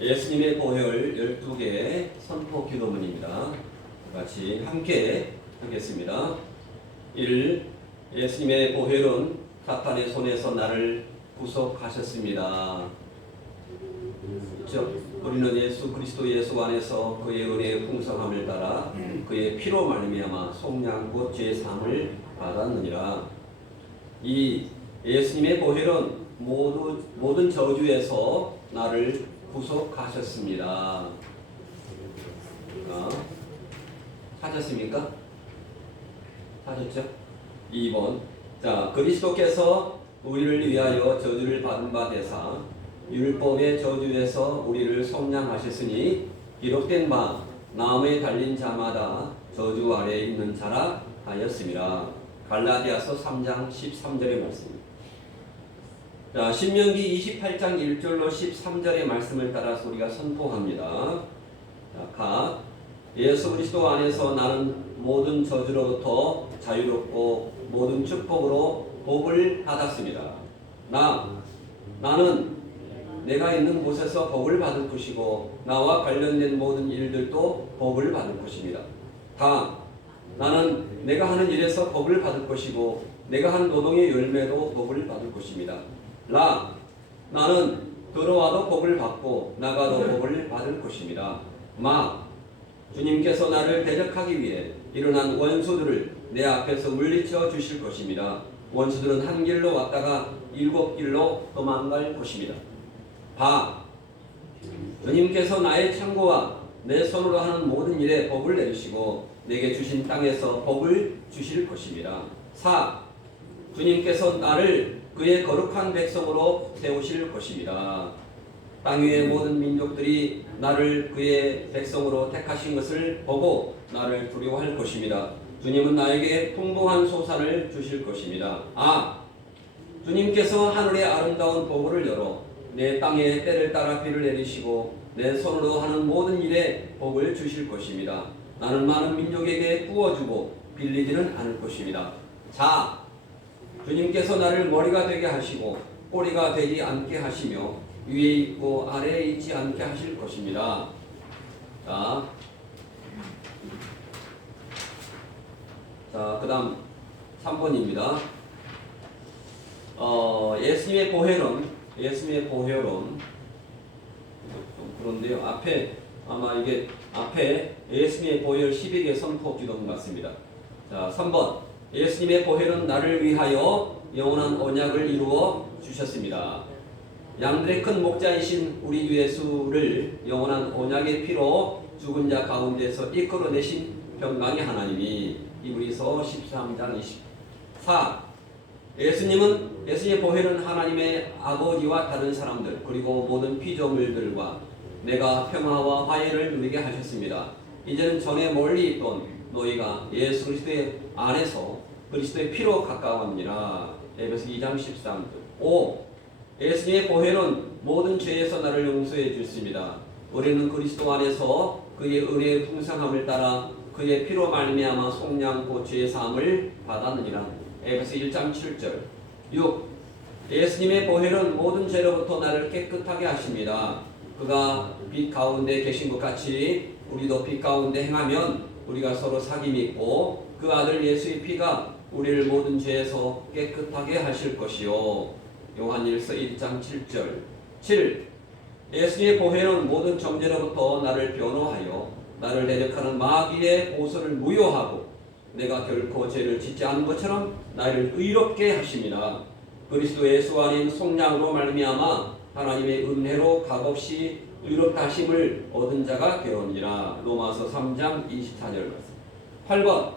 예수님의 보혈 12개의 선포 기도문입니다. 같이 함께 하겠습니다. 1. 예수님의 보혈은 사탄의 손에서 나를 구속하셨습니다. 즉 우리는 예수 그리스도 예수 안에서 그의 은혜의 풍성함을 따라 그의 피로 말미암아 속량 곧 죄 사함을 받았느니라. 이 예수님의 보혈은 모든 저주에서 나를 구속하셨습니다. 찾았습니까? 찾았죠? 2번. 자, 그리스도께서 우리를 위하여 저주를 받은 바 되사 율법의 저주에서 우리를 속량하셨으니 기록된 바 나무에 달린 자마다 저주 아래에 있는 자라 하였습니다. 갈라디아서 3장 13절의 말씀입니다. 자, 신명기 28장 1절로 13절의 말씀을 따라서 우리가 선포합니다. 자, 각 예수 그리스도 안에서 나는 모든 저주로부터 자유롭고 모든 축복으로 복을 받았습니다. 나는 내가 있는 곳에서 복을 받을 것이고 나와 관련된 모든 일들도 복을 받을 것입니다. 나는 내가 하는 일에서 복을 받을 것이고 내가 한 노동의 열매도 복을 받을 것입니다. 나는 들어와도 복을 받고 나가도 복을 받을 것입니다. 주님께서 나를 대적하기 위해 일어난 원수들을 내 앞에서 물리쳐 주실 것입니다. 원수들은 한 길로 왔다가 7길로 도망갈 것입니다. 주님께서 나의 창고와 내 손으로 하는 모든 일에 복을 내주시고 내게 주신 땅에서 복을 주실 것입니다. 주님께서 나를 그의 거룩한 백성으로 세우실 것입니다. 땅 위의 모든 민족들이 나를 그의 백성으로 택하신 것을 보고 나를 두려워할 것입니다. 주님은 나에게 풍부한 소산을 주실 것입니다. 주님께서 하늘의 아름다운 보고를 열어 내 땅에 때를 따라 비를 내리시고 내 손으로 하는 모든 일에 복을 주실 것입니다. 나는 많은 민족에게 부어주고 빌리지는 않을 것입니다. 주님께서 나를 머리가 되게 하시고 꼬리가 되지 않게 하시며 위에 있고 아래에 있지 않게 하실 것입니다. 자, 그 다음 3번입니다. 예수님의 보혈은 좀 그런데요. 앞에 예수님의 보혈 12개 선포 기도문 같습니다. 자, 3번. 예수님의 보혈은 나를 위하여 영원한 언약을 이루어 주셨습니다. 양들의 큰 목자이신 우리 주 예수를 영원한 언약의 피로 죽은 자 가운데서 이끌어내신 평강의 하나님이 이브리서 13장 24. 예수님의 보혈은 하나님의 아버지와 다른 사람들 그리고 모든 피조물들과 내가 평화와 화해를 누리게 하셨습니다. 이제는 전에 멀리 있던 너희가 예수 그리스도의 안에서 그리스도의 피로 가까웠느니라. 에베소 2장 13절. 5. 예수님의 보혈은 모든 죄에서 나를 용서해 주십니다. 우리는 그리스도 안에서 그의 은혜의 풍성함을 따라 그의 피로 말미암아 속량 곧 죄 사함을 받았느니라. 에베소 1장 7절. 6. 예수님의 보혈은 모든 죄로부터 나를 깨끗하게 하십니다. 그가 빛 가운데 계신 것 같이 우리도 빛 가운데 행하면 우리가 서로 사귐이 있고 그 아들 예수의 피가 우리를 모든 죄에서 깨끗하게 하실 것이요. 요한일서 1장 7절. 7. 예수님의 보혈은 모든 정죄로부터 나를 변호하여 나를 대적하는 마귀의 보수를 무효하고 내가 결코 죄를 짓지 않은 것처럼 나를 의롭게 하십니다. 그리스도 예수 안인 속량으로 말미암아 하나님의 은혜로 값없이 의롭다 하심을 얻은 자가 되었느니라. 로마서 3장 24절. 8번.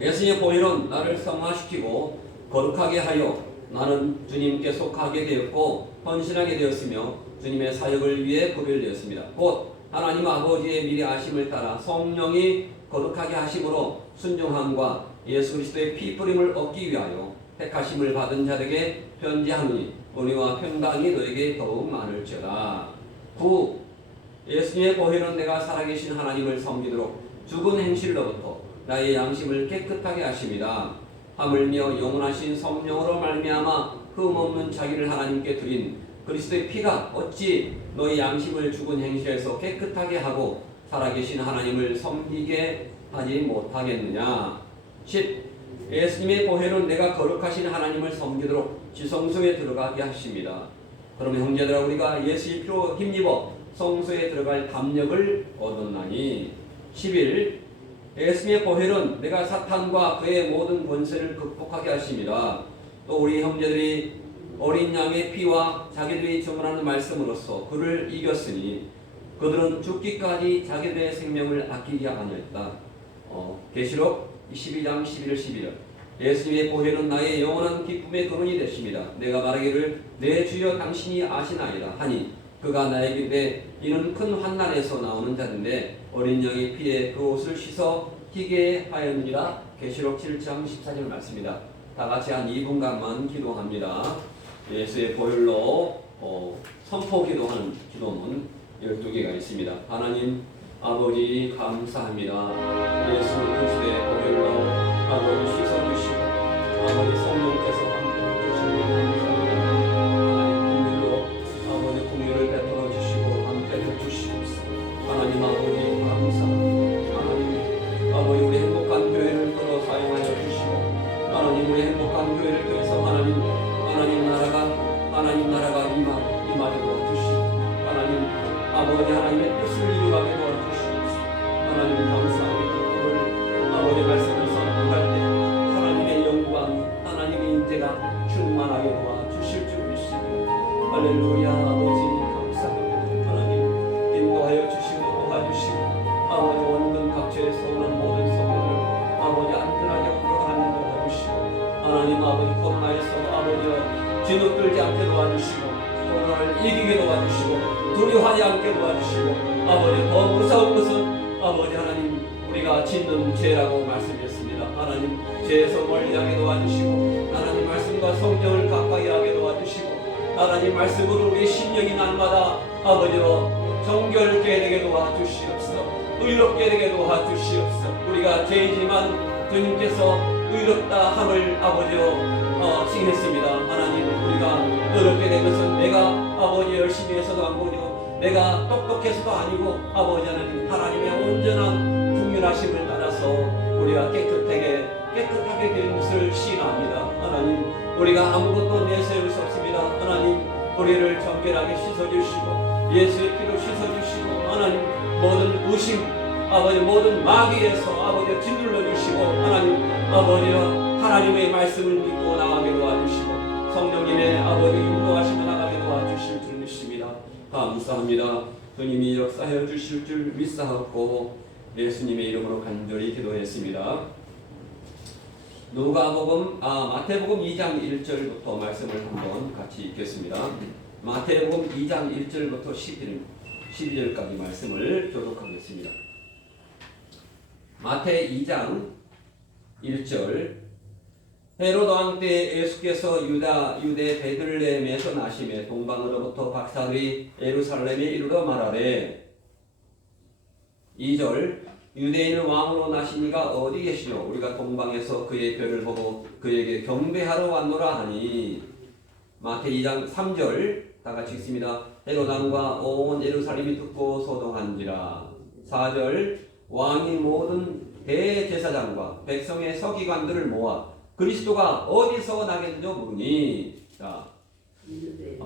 예수님의 보혈은 나를 성화시키고 거룩하게 하여 나는 주님께 속하게 되었고 헌신하게 되었으며 주님의 사역을 위해 구별되었습니다. 곧 하나님 아버지의 미리 아심을 따라 성령이 거룩하게 하심으로 순종함과 예수 그리스도의 피 뿌림을 얻기 위하여 택하심을 받은 자에게 편지하노니 은혜와 평강이 너에게 더욱 많을지어다. 9. 예수님의 보혈은 내가 살아계신 하나님을 섬기도록 죽은 행실로부터 나의 양심을 깨끗하게 하심이다. 하물며 영원하신 성령으로 말미암아 흠없는 자기를 하나님께 드린 그리스도의 피가 어찌 너희 양심을 죽은 행실에서 깨끗하게 하고 살아계신 하나님을 섬기게 하지 못하겠느냐. 10. 예수님의 보혈은 내가 거룩하신 하나님을 섬기도록 지성소에 들어가게 하십니다. 그러면 형제들아, 우리가 예수의 피로 힘입어 성소에 들어갈 담력을 얻었나니. 11. 예수님의 보혈은 내가 사탄과 그의 모든 권세를 극복하게 하십니다. 또 우리 형제들이 어린 양의 피와 자기들이 증언하는 말씀으로써 그를 이겼으니 그들은 죽기까지 자기들의 생명을 아끼지 아니했다. 계시록 22장 11절 12절. 예수님의 보혈은 나의 영원한 기쁨의 근원이 되십니다. 내가 말하기를 내 주여 당신이 아시나이다 하니 그가 나에게 이르되 이는 큰 환난에서 나오는 자인데 어린 양의 피에 그 옷을 씻어 희게 하였느니라. 계시록 7장 14절 말씀입니다. 다 같이 한 2분간만 기도합니다. 예수의 보혈로 선포 기도하는 기도문 12개가 있습니다. 하나님 아버지 감사합니다. 예수 그리스도의 보혈로 아버지 씻어주시고 아버지 성령께서 함께 주시고 감사합니다. 하나님 국률로 아버지 국률을 베풀어 주시고 함께 해주시옵소서. 하나님 아버지 감사합니다. 하나님 아버지 우리 행복한 교회를 끌어 사용하여 주시고 하나님 우리 행복한 교회를 통해서 하나님 나라가 임하게 도와주시고 하나님 아버지 하나님의 뜻을 이루게 도와주시옵소서. 하나님 감사합니다. 오늘 아버지 말씀을 선포할 때 하나님의 영광 하나님의 인재가 충만하게 도와주실 줄 믿습니다. 할렐루야. 아버지 감사합니다. 하나님 인도하여 주시고 도와주시고 아버지 원근 각처에서 오는 모든 성도들 아버지 안전하게 걸어가는 도와주시고 하나님 아버지 코로나에서 아버지 진흙들지 않게 도와주시고 코로나를 이기게 도와주시고 두려워하지 않게 도와주시고 아버지 더 무서운 것은 아버지 하나님 우리가 짓는 죄라고 말씀했습니다. 하나님 죄에서 멀리하게 도와주시고 하나님 말씀과 성령을 가까이 하게 도와주시고 하나님 말씀으로 우리 심령이 날마다 아버지로 정결케 되게 도와주시옵소서. 의롭게 되게 도와주시옵소서. 우리가 죄이지만 주님께서 의롭다 함을 아버지로 칭했습니다. 하나님 우리가 의롭게 된 것은 내가 아버지 열심히 해서도 아니고 내가 똑똑해서도 아니고 아버지 하나님의 온전한 국민하심을 따라서 우리가 깨끗하게 된 것을 시인합니다. 하나님 우리가 아무것도 내세울 수 없습니다. 하나님 우리를 정결하게 씻어주시고 예수의 피로 씻어주시고 하나님 모든 의심 아버지 모든 마귀에서 아버지 짓눌러 주시고 하나님 아버지 하나님의 말씀을 믿고 나가게 도와주시고 성령님의 아버지 인도하시며 나가게 도와주실 줄 믿습니다. 감사합니다. 주님이 역사하여 주실 줄 믿사옵고 예수님의 이름으로 간절히 기도했습니다. 마태복음 2장 1절부터 말씀을 한번 같이 읽겠습니다. 마태복음 2장 1절부터 12절까지 말씀을 교독하겠습니다. 마태 2장 1절. 헤롯 왕 때 예수께서 유대 베들레헴에서 나심에 동방으로부터 박사들이 예루살렘에 이르러 말하되 2절. 유대인은 왕으로 나신 이가 어디 계시뇨? 우리가 동방에서 그의 별을 보고 그에게 경배하러 왔노라 하니. 마태 2장 3절 다 같이 읽습니다. 헤롯 왕과 온 예루살렘이 듣고 소동한지라. 4절. 왕이 모든 대제사장과 백성의 서기관들을 모아 그리스도가 어디서 나겠느냐 물으니. 자,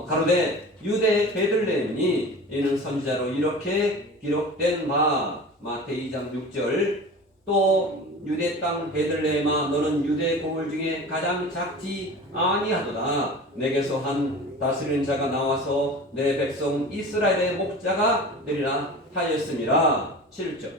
가로되 유대 베들레헴이니 이는 선지자로 이렇게 기록된 바. 마태 2장 6절. 또 유대 땅 베들레헴아 너는 유대 고을 중에 가장 작지 아니하도다. 내게서 한 다스리는 자가 나와서 내 백성 이스라엘의 목자가 되리라 하였습니다. 7절.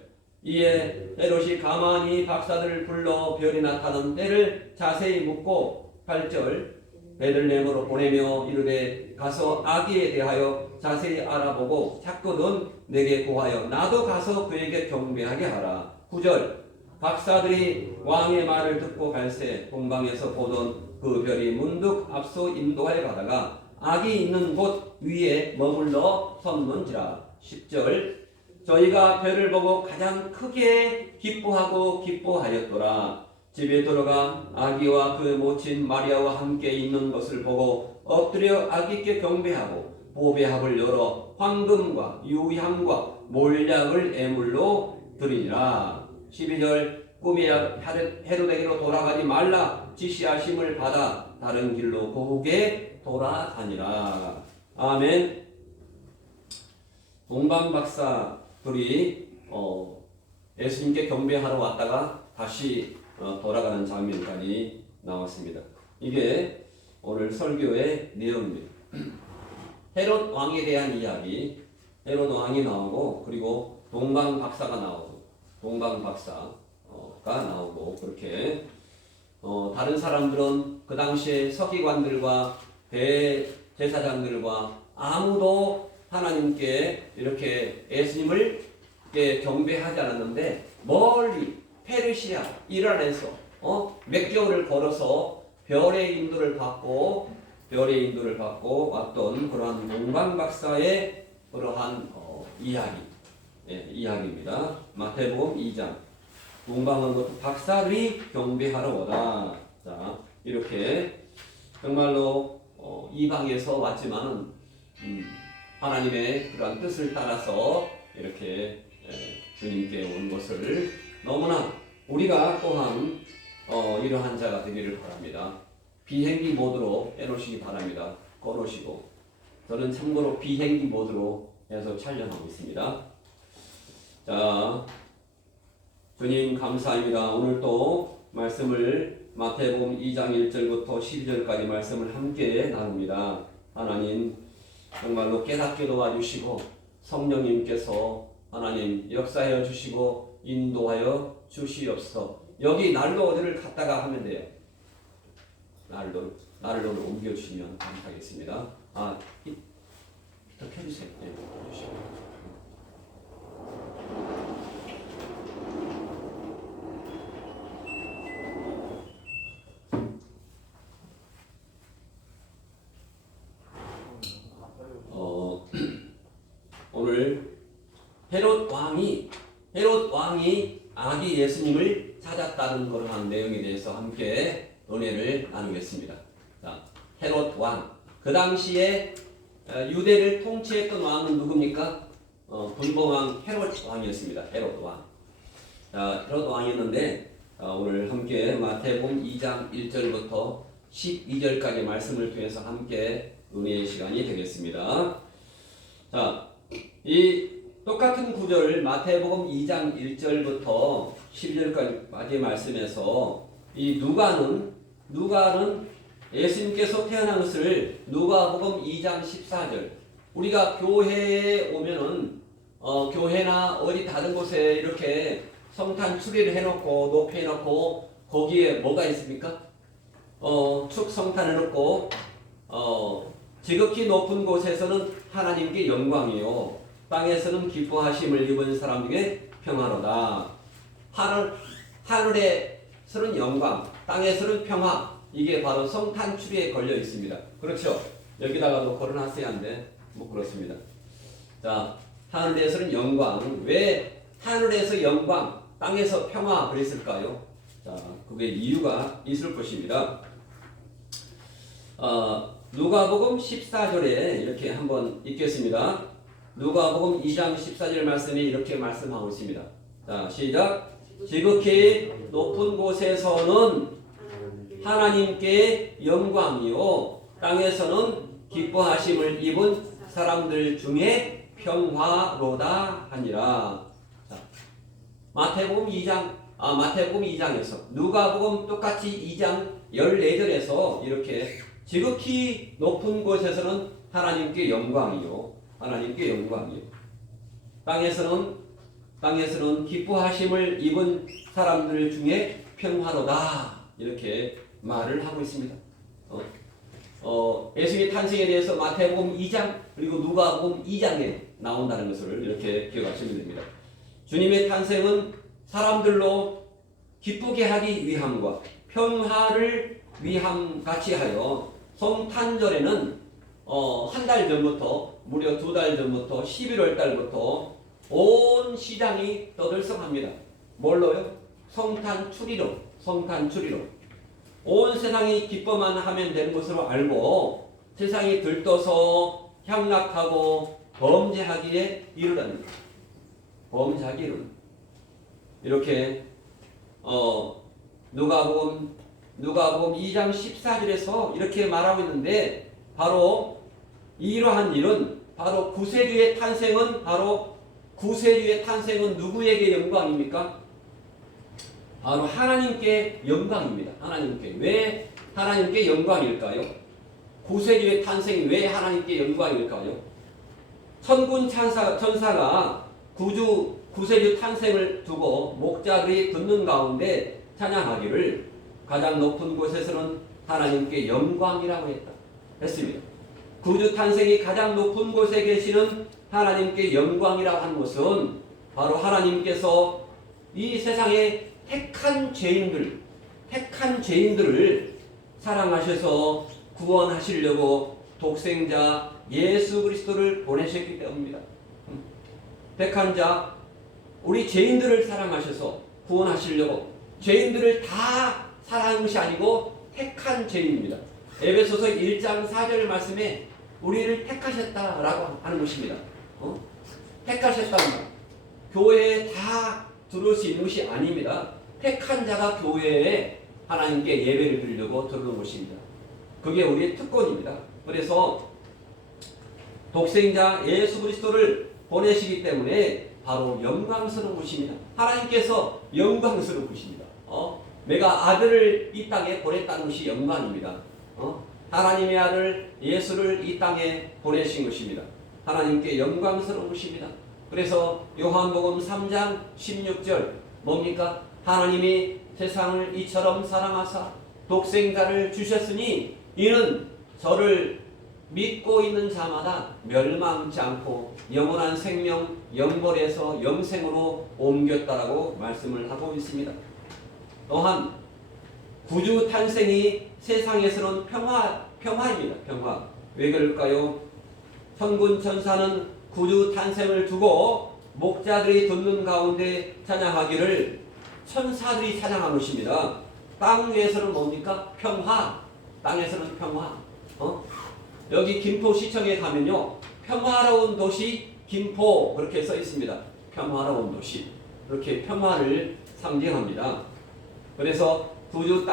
이에 헤롯이 가만히 박사들을 불러 별이 나타난 때를 자세히 묻고 8절. 베들레헴으로 보내며 이르되 가서 아기에 대하여 자세히 알아보고 찾거든 내게 고하여 나도 가서 그에게 경배하게 하라. 9절. 박사들이 왕의 말을 듣고 갈새 동방에서 보던 그 별이 문득 앞서 인도하여 가다가 아기 있는 곳 위에 머물러 섰는지라. 10절. 저희가 별을 보고 가장 크게 기뻐하였더라. 집에 들어가 아기와 그 모친 마리아와 함께 있는 것을 보고 엎드려 아기께 경배하고 보배합을 열어 황금과 유향과 몰약을 애물로 드리니라. 12절 꿈에 헤로데게로 돌아가지 말라 지시하심을 받아 다른 길로 고국에 돌아다니라. 아멘. 동방박사들이 예수님께 경배하러 왔다가 다시 돌아가는 장면까지 나왔습니다. 이게 오늘 설교의 내용입니다. 헤롯 왕에 대한 이야기, 헤롯 왕이 나오고 그리고 동방박사가 나오고 그렇게 다른 사람들은 그 당시에 서기관들과 대제사장들과 아무도 하나님께 이렇게 예수님을 경배하지 않았는데 멀리 페르시아 이란에서 몇 개월을 걸어서 별의 인도를 받고 왔던 그러한 동방박사의 그러한 이야기입니다. 마태복음 2장. 동방은 것 박사들이 경배하러 오다. 자, 이렇게 정말로 이방에서 왔지만은 하나님의 그러한 뜻을 따라서 이렇게 주님께 온 것을 너무나 우리가 또한 이러한 자가 되기를 바랍니다. 비행기 모드로 해놓으시기 바랍니다. 꺼놓으시고. 저는 참고로 비행기 모드로 해서 촬영하고 있습니다. 자, 주님 감사합니다. 오늘 또 말씀을 마태복음 2장 1절부터 12절까지 말씀을 함께 나눕니다. 하나님 정말로 깨닫게 도와주시고 성령님께서 하나님 역사하여 주시고 인도하여 주시옵소서. 여기 난로를 갖다가 하면 돼요. 난로를 옮겨주시면 감사하겠습니다. 히터 켜주세요. 네, 켜주시고. 오늘 헤롯 왕이 아기 예수님을 찾았다는 그러한 내용에 대해서 함께 은혜를 나누겠습니다. 자, 헤롯 왕. 그 당시에 유대를 통치했던 왕은 누굽니까? 분봉왕 헤롯 왕이었습니다. 헤롯 왕. 자, 헤롯 왕이었는데 오늘 함께 마태복음 2장 1절부터 12절까지 말씀을 통해서 함께 은혜의 시간이 되겠습니다. 자, 이 똑같은 구절 마태복음 2장 1절부터 12절까지 말씀에서 이 누가는 예수님께서 태어난 것을 누가복음 2장 14절. 우리가 교회에 오면은 교회나 어디 다른 곳에 이렇게 성탄 추리를 해놓고 높이 해놓고 거기에 뭐가 있습니까? 축 성탄 해놓고 지극히 높은 곳에서는 하나님께 영광이요 땅에서는 기뻐하심을 입은 사람 중에 평화로다. 하늘에서는 영광, 땅에서는 평화. 이게 바로 성탄 추리에 걸려 있습니다. 그렇죠? 여기다가도 걸어놨어야 하는데 뭐 그렇습니다. 자, 하늘에서는 영광. 왜 하늘에서 영광, 땅에서 평화 그랬을까요? 자, 그게 이유가 있을 것입니다. 누가복음 14절에 이렇게 한번 읽겠습니다. 누가복음 2장 14절 말씀이 이렇게 말씀하고 있습니다. 자, 시작. 지극히 높은 곳에서는 하나님께 영광이요 땅에서는 기뻐하심을 입은 사람들 중에 평화로다 하니라. 자, 마태복음 2장에서 누가복음 똑같이 2장 14절에서 이렇게 지극히 높은 곳에서는 하나님께 영광이요 땅에서는 기뻐하심을 입은 사람들 중에 평화로다 이렇게 말을 하고 있습니다. 예수님의 탄생에 대해서 마태복음 2장 그리고 누가복음 2장에 나온다는 것을 이렇게 기억하시면 됩니다. 주님의 탄생은 사람들로 기쁘게 하기 위함과 평화를 위함 같이 하여 성탄절에는 한 달 전부터 무려 2달 전부터 11월 달부터 온 시장이 떠들썩합니다. 뭘로요? 성탄추리로, 성탄추리로. 온 세상이 기뻐만 하면 되는 것으로 알고 세상이 들떠서 향락하고 범죄하기에 이르답니다. 범죄하기에 이르는. 이렇게 누가복음 2장 14절에서 이렇게 말하고 있는데, 바로 이러한 일은, 바로 구세주의 탄생은, 누구에게 영광입니까? 바로 하나님께 영광입니다. 하나님께. 왜 하나님께 영광일까요? 구세주의 탄생이 왜 하나님께 영광일까요? 천군 천사가 구세주 탄생을 두고 목자들이 듣는 가운데 찬양하기를 가장 높은 곳에서는 하나님께 영광이라고 했습니다. 구주 탄생이 가장 높은 곳에 계시는 하나님께 영광이라고 한 것은 바로 하나님께서 이 세상에 택한 죄인들을 사랑하셔서 구원하시려고 독생자 예수 그리스도를 보내셨기 때문입니다. 택한 자, 우리 죄인들을 사랑하셔서 구원하시려고, 죄인들을 다 사랑한 것이 아니고 택한 죄인입니다. 에베소서 1장 4절 말씀에 우리를 택하셨다라고 하는 것입니다. 택하셨다는 말. 교회에 다 들어올 수 있는 것이 아닙니다. 택한 자가 교회에 하나님께 예배를 드리려고 들어오는 것입니다. 그게 우리의 특권입니다. 그래서 독생자 예수 그리스도를 보내시기 때문에 바로 영광스러운 것입니다. 하나님께서 영광스러운 것입니다. 내가 아들을 이 땅에 보냈다는 것이 영광입니다. 하나님의 아들 예수를 이 땅에 보내신 것입니다. 하나님께 영광스러운 것입니다. 그래서 요한복음 3장 16절 뭡니까? 하나님이 세상을 이처럼 사랑하사 독생자를 주셨으니 이는 저를 믿고 있는 자마다 멸망치 않고 영원한 생명 영벌에서 영생으로 옮겼다라고 말씀을 하고 있습니다. 또한 구주 탄생이 세상에서는 평화입니다. 평화. 왜 그럴까요? 천군 천사는 구주 탄생을 두고 목자들이 듣는 가운데 찬양하기를 천사들이 찬양한 것입니다. 땅 위에서는 뭡니까? 평화. 땅에서는 평화. 여기 김포시청에 가면요, 평화로운 도시 김포 그렇게 써 있습니다. 평화로운 도시. 그렇게 평화를 상징합니다. 그래서 구주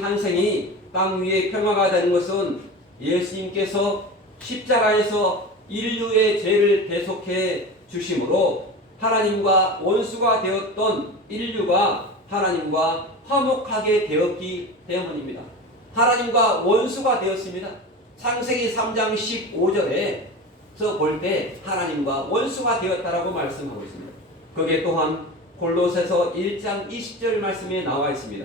탄생이 땅 위에 평화가 되는 것은 예수님께서 십자가에서 인류의 죄를 대속해 주심으로 하나님과 원수가 되었던 인류가 하나님과 화목하게 되었기 때문입니다. 하나님과 원수가 되었습니다. 창세기 3장 15절에서 볼 때 하나님과 원수가 되었다라고 말씀하고 있습니다. 그게 또한 골로새서 1장 20절 말씀에 나와 있습니다.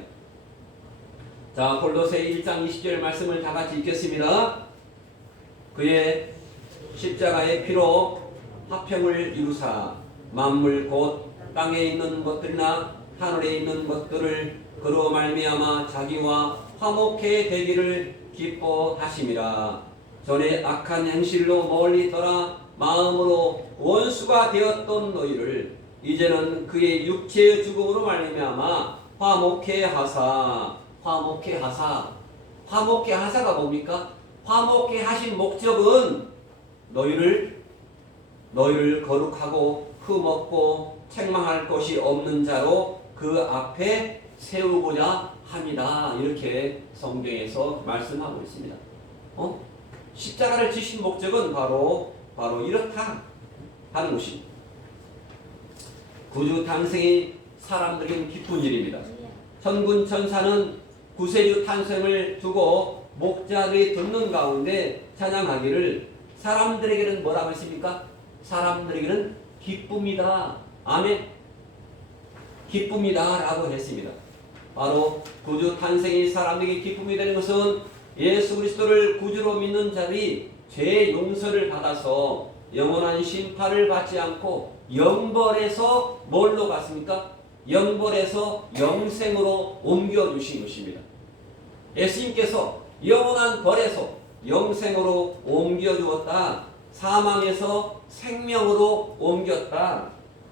자, 골로새 1장 20절 말씀을 다 같이 읽겠습니다. 그의 십자가의 피로 화평을 이루사 만물 곧 땅에 있는 것들이나 하늘에 있는 것들을 그로 말미암아 자기와 화목해 되기를 기뻐하심이라. 전에 악한 행실로 멀리 떠나 마음으로 원수가 되었던 너희를 이제는 그의 육체의 죽음으로 말미암아 화목해 하사가 뭡니까? 화목해 하신 목적은 너희를 거룩하고 흠없고 책망할 것이 없는 자로 그 앞에 세우고자 합니다. 이렇게 성경에서 말씀하고 있습니다. 십자가를 지신 목적은 바로 이렇다 하는 것입니다. 구주 탄생이 사람들에게는 기쁜 일입니다. 천군 천사는 구세주 탄생을 두고 목자들이 듣는 가운데 찬양하기를 사람들에게는 뭐라고 했습니까? 사람들에게는 기쁨이다. 아멘. 기쁨이다 라고 했습니다. 바로 구주 탄생이 사람들에게 기쁨이 되는 것은 예수 그리스도를 구주로 믿는 자들이 죄 용서를 받아서 영원한 심판을 받지 않고 영벌에서 뭘로 갔습니까? 영벌에서 영생으로 옮겨주신 것입니다. 예수님께서 영원한 벌에서 영생으로 옮겨주었다. 사망에서 생명으로 옮겼다.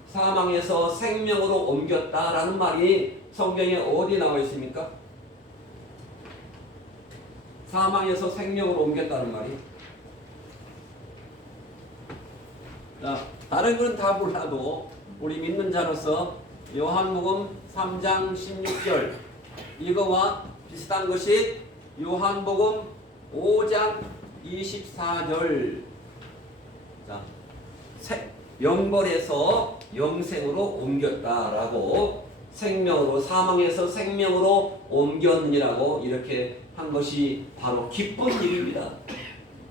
사망에서 생명으로 옮겼다라는 말이 성경에 어디 나와 있습니까? 사망에서 생명으로 옮겼다는 말이. 자, 다른 건 다 몰라도 우리 믿는 자로서 요한복음 3장 16절 이거와 비슷한 것이 요한복음 5장 24절. 자, 영벌에서 영생으로 옮겼다라고, 생명으로, 사망에서 생명으로 옮겼니라고 이렇게 한 것이 바로 기쁜 일입니다.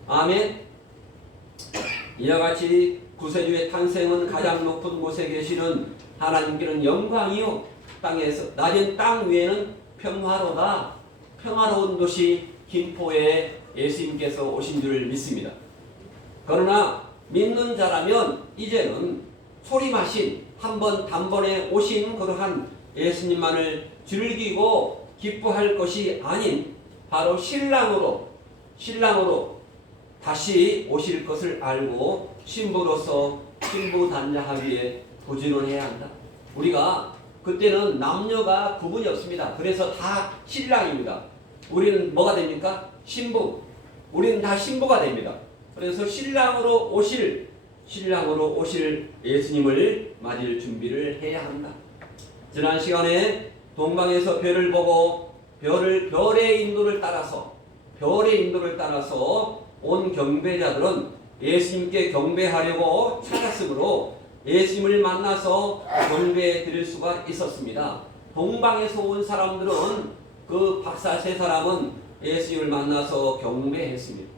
아멘. 이와 같이 구세주의 탄생은 가장 높은 곳에 계시는 하나님께는 영광이요, 땅에서 낮은 땅 위에는 평화로다. 평화로운 도시 김포에 예수님께서 오신 줄 믿습니다. 그러나 믿는 자라면 이제는 소리마신 한번 단번에 오신 그러한 예수님만을 즐기고 기뻐할 것이 아닌 바로 신랑으로 다시 오실 것을 알고 신부로서 신부단장하기에 부지런해야 한다. 우리가 그때는 남녀가 구분이 없습니다. 그래서 다 신랑입니다. 우리는 뭐가 됩니까? 신부. 우리는 다 신부가 됩니다. 그래서 신랑으로 오실 예수님을 맞을 준비를 해야 한다. 지난 시간에 동방에서 별을 보고 별의 인도를 따라서 온 경배자들은 예수님께 경배하려고 찾았으므로 예수님을 만나서 경배해 드릴 수가 있었습니다. 동방에서 온 사람들은, 그 박사 세 사람은 예수님을 만나서 경배했습니다.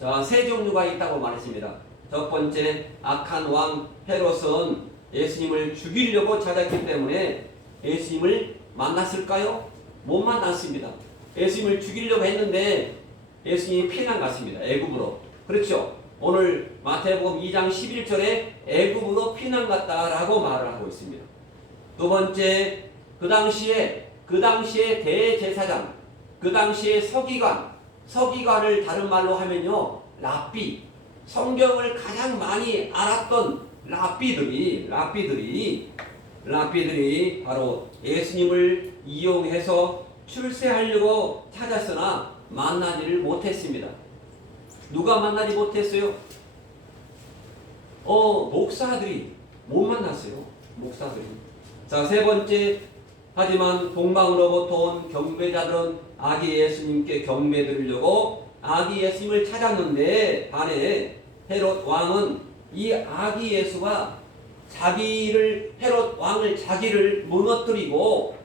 자, 세 종류가 있다고 말했습니다. 첫 번째, 악한 왕 헤롯은 예수님을 죽이려고 찾았기 때문에 예수님을 만났을까요? 못 만났습니다. 예수님을 죽이려고 했는데 예수님이 피난 갔습니다. 애굽으로. 그렇죠? 오늘 마태복음 2장 11절에 애굽으로 피난 갔다라고 말을 하고 있습니다. 두 번째, 그 당시에 대제사장, 그 당시에 서기관을 다른 말로 하면요, 랍비, 성경을 가장 많이 알았던 랍비들이 바로 예수님을 이용해서 출세하려고 찾았으나 만나지를 못했습니다. 누가 만나지 못했어요? 목사들이 못 만났어요. 목사들이. 자, 세 번째, 하지만 동방으로부터 온 경배자들은 아기 예수님께 경배드리려고 아기 예수님을 찾았는데, 반해 헤롯 왕은 이 아기 예수가 헤롯 왕을 자기를 무너뜨리고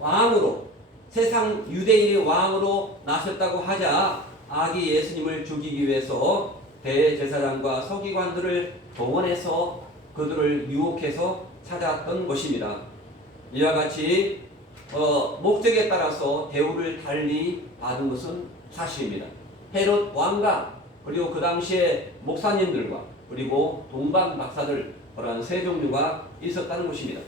왕으로, 세상 유대인의 왕으로 나섰다고 하자 아기 예수님을 죽이기 위해서 대제사장과 서기관들을 동원해서 그들을 유혹해서 찾았던 것입니다. 이와 같이 목적에 따라서 대우를 달리 받은 것은 사실입니다. 헤롯 왕과 그리고 그 당시에 목사님들과 그리고 동방 박사들, 그러한 세 종류가 있었다는 것입니다.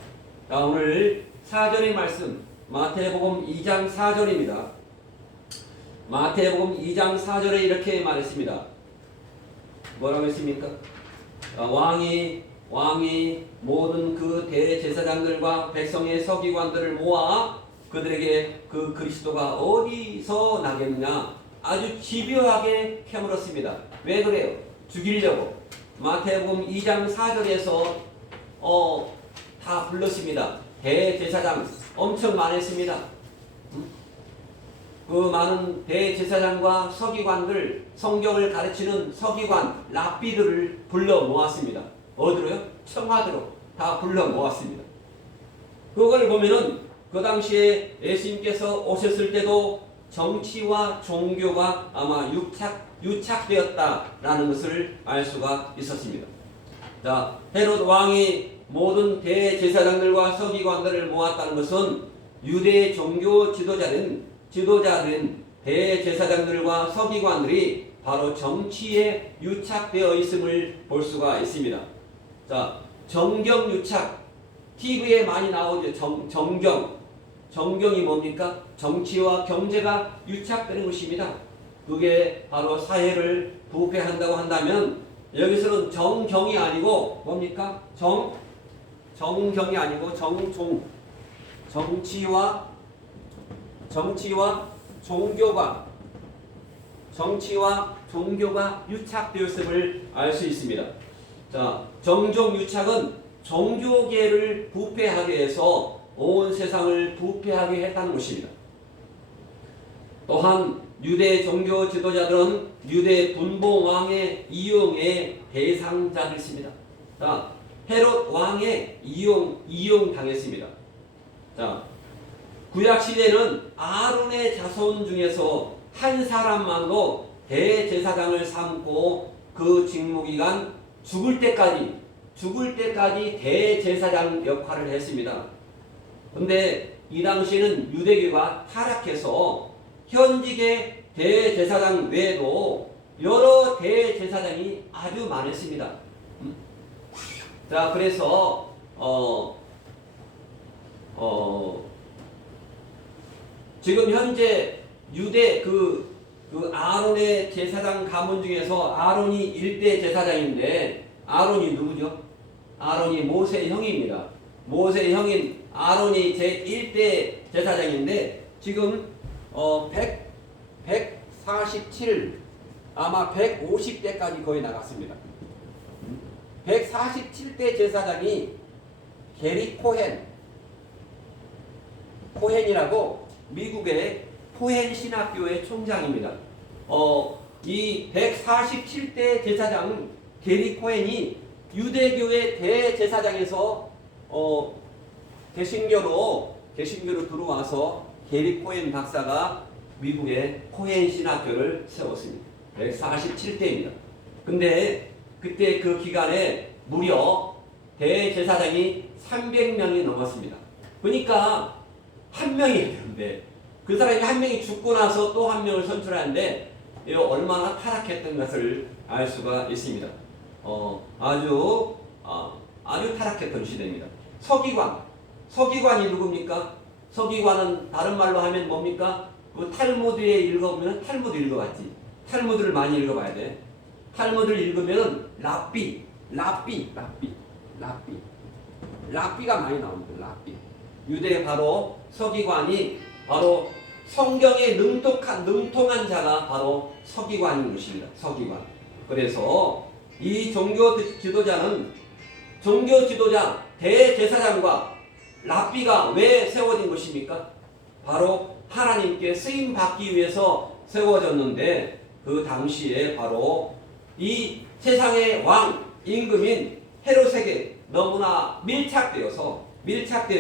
자, 오늘 4절의 말씀, 마태복음 2장 4절입니다. 마태복음 2장 4절에 이렇게 말했습니다. 뭐라고 했습니까? 왕이 모든 그 대제사장들과 백성의 서기관들을 모아 그들에게 그 그리스도가 어디서 나겠느냐 아주 집요하게 캐물었습니다. 왜 그래요? 죽이려고. 마태복음 2장 4절에서 다 불렀습니다. 대제사장 엄청 많았습니다. 그 많은 대제사장과 서기관들, 성경을 가르치는 서기관, 랍비들을 불러 모았습니다. 어디로요? 청와대로 다 불러 모았습니다. 그걸 보면은 그 당시에 예수님께서 오셨을 때도 정치와 종교가 아마 유착되었다라는 것을 알 수가 있었습니다. 자, 헤롯 왕이 모든 대제사장들과 서기관들을 모았다는 것은 유대 종교 지도자된 대제사장들과 서기관들이 바로 정치에 유착되어 있음을 볼 수가 있습니다. 자, 정경 유착, TV에 많이 나오죠. 정경이 뭡니까? 정치와 경제가 유착되는 것입니다. 그게 바로 사회를 부패한다고 한다면 여기서는 정경이 아니고 뭡니까? 정경이 아니고 정치와 종교가 유착되었음을 알 수 있습니다. 자, 정종유착은 종교계를 부패하게 해서 온 세상을 부패하게 했다는 것입니다. 또한 유대 종교 지도자들은 유대 분봉왕의 이용의 대상자들입니다. 자, 헤롯 왕의 이용당했습니다. 자, 구약 시대는 아론의 자손 중에서 한 사람만도 대제사장을 삼고 그 직무기간 죽을 때까지 대제사장 역할을 했습니다. 근데 이 당시에는 유대교가 타락해서 현직의 대제사장 외에도 여러 대제사장이 아주 많았습니다. 자, 그래서 지금 현재 유대 그 아론의 제사장 가문 중에서 아론이 1대 제사장인데 아론이 누구죠? 아론이 모세의 형입니다. 모세의 형인 아론이 제1대 제사장인데 지금 147 아마 150대까지 거의 나갔습니다. 147대 제사장이 게리 코헨이라고 미국의 코헨 신학교의 총장입니다. 이 147대 제사장 게리 코헨이 유대교의 대제사장에서 개신교로 들어와서 게리 코헨 박사가 미국의 코헨 신학교를 세웠습니다. 147대입니다. 근데 그때 그 기간에 무려 대제사장이 300명이 넘었습니다. 그러니까 한 명이 되는데 그 사람이 한 명이 죽고 나서 또 한 명을 선출하는데 얼마나 타락했던 것을 알 수가 있습니다. 아주 타락했던 시대입니다. 서기관이 누굽니까? 서기관은 다른 말로 하면 뭡니까? 그 탈무드에 읽어보면 탈무드 읽어봤지. 탈무드를 많이 읽어봐야 돼. 탈무드를 읽으면 랍비가 많이 나옵니다. 랍비. 유대 바로 서기관이 바로 성경에 능통한 자가 바로 서기관인 것입니다. 서기관. 그래서 이 종교 지도자 대제사장과 랍비가 왜 세워진 것입니까? 바로 하나님께 쓰임 받기 위해서 세워졌는데 그 당시에 바로 이 세상의 왕 임금인 헤롯에게 너무나 밀착되어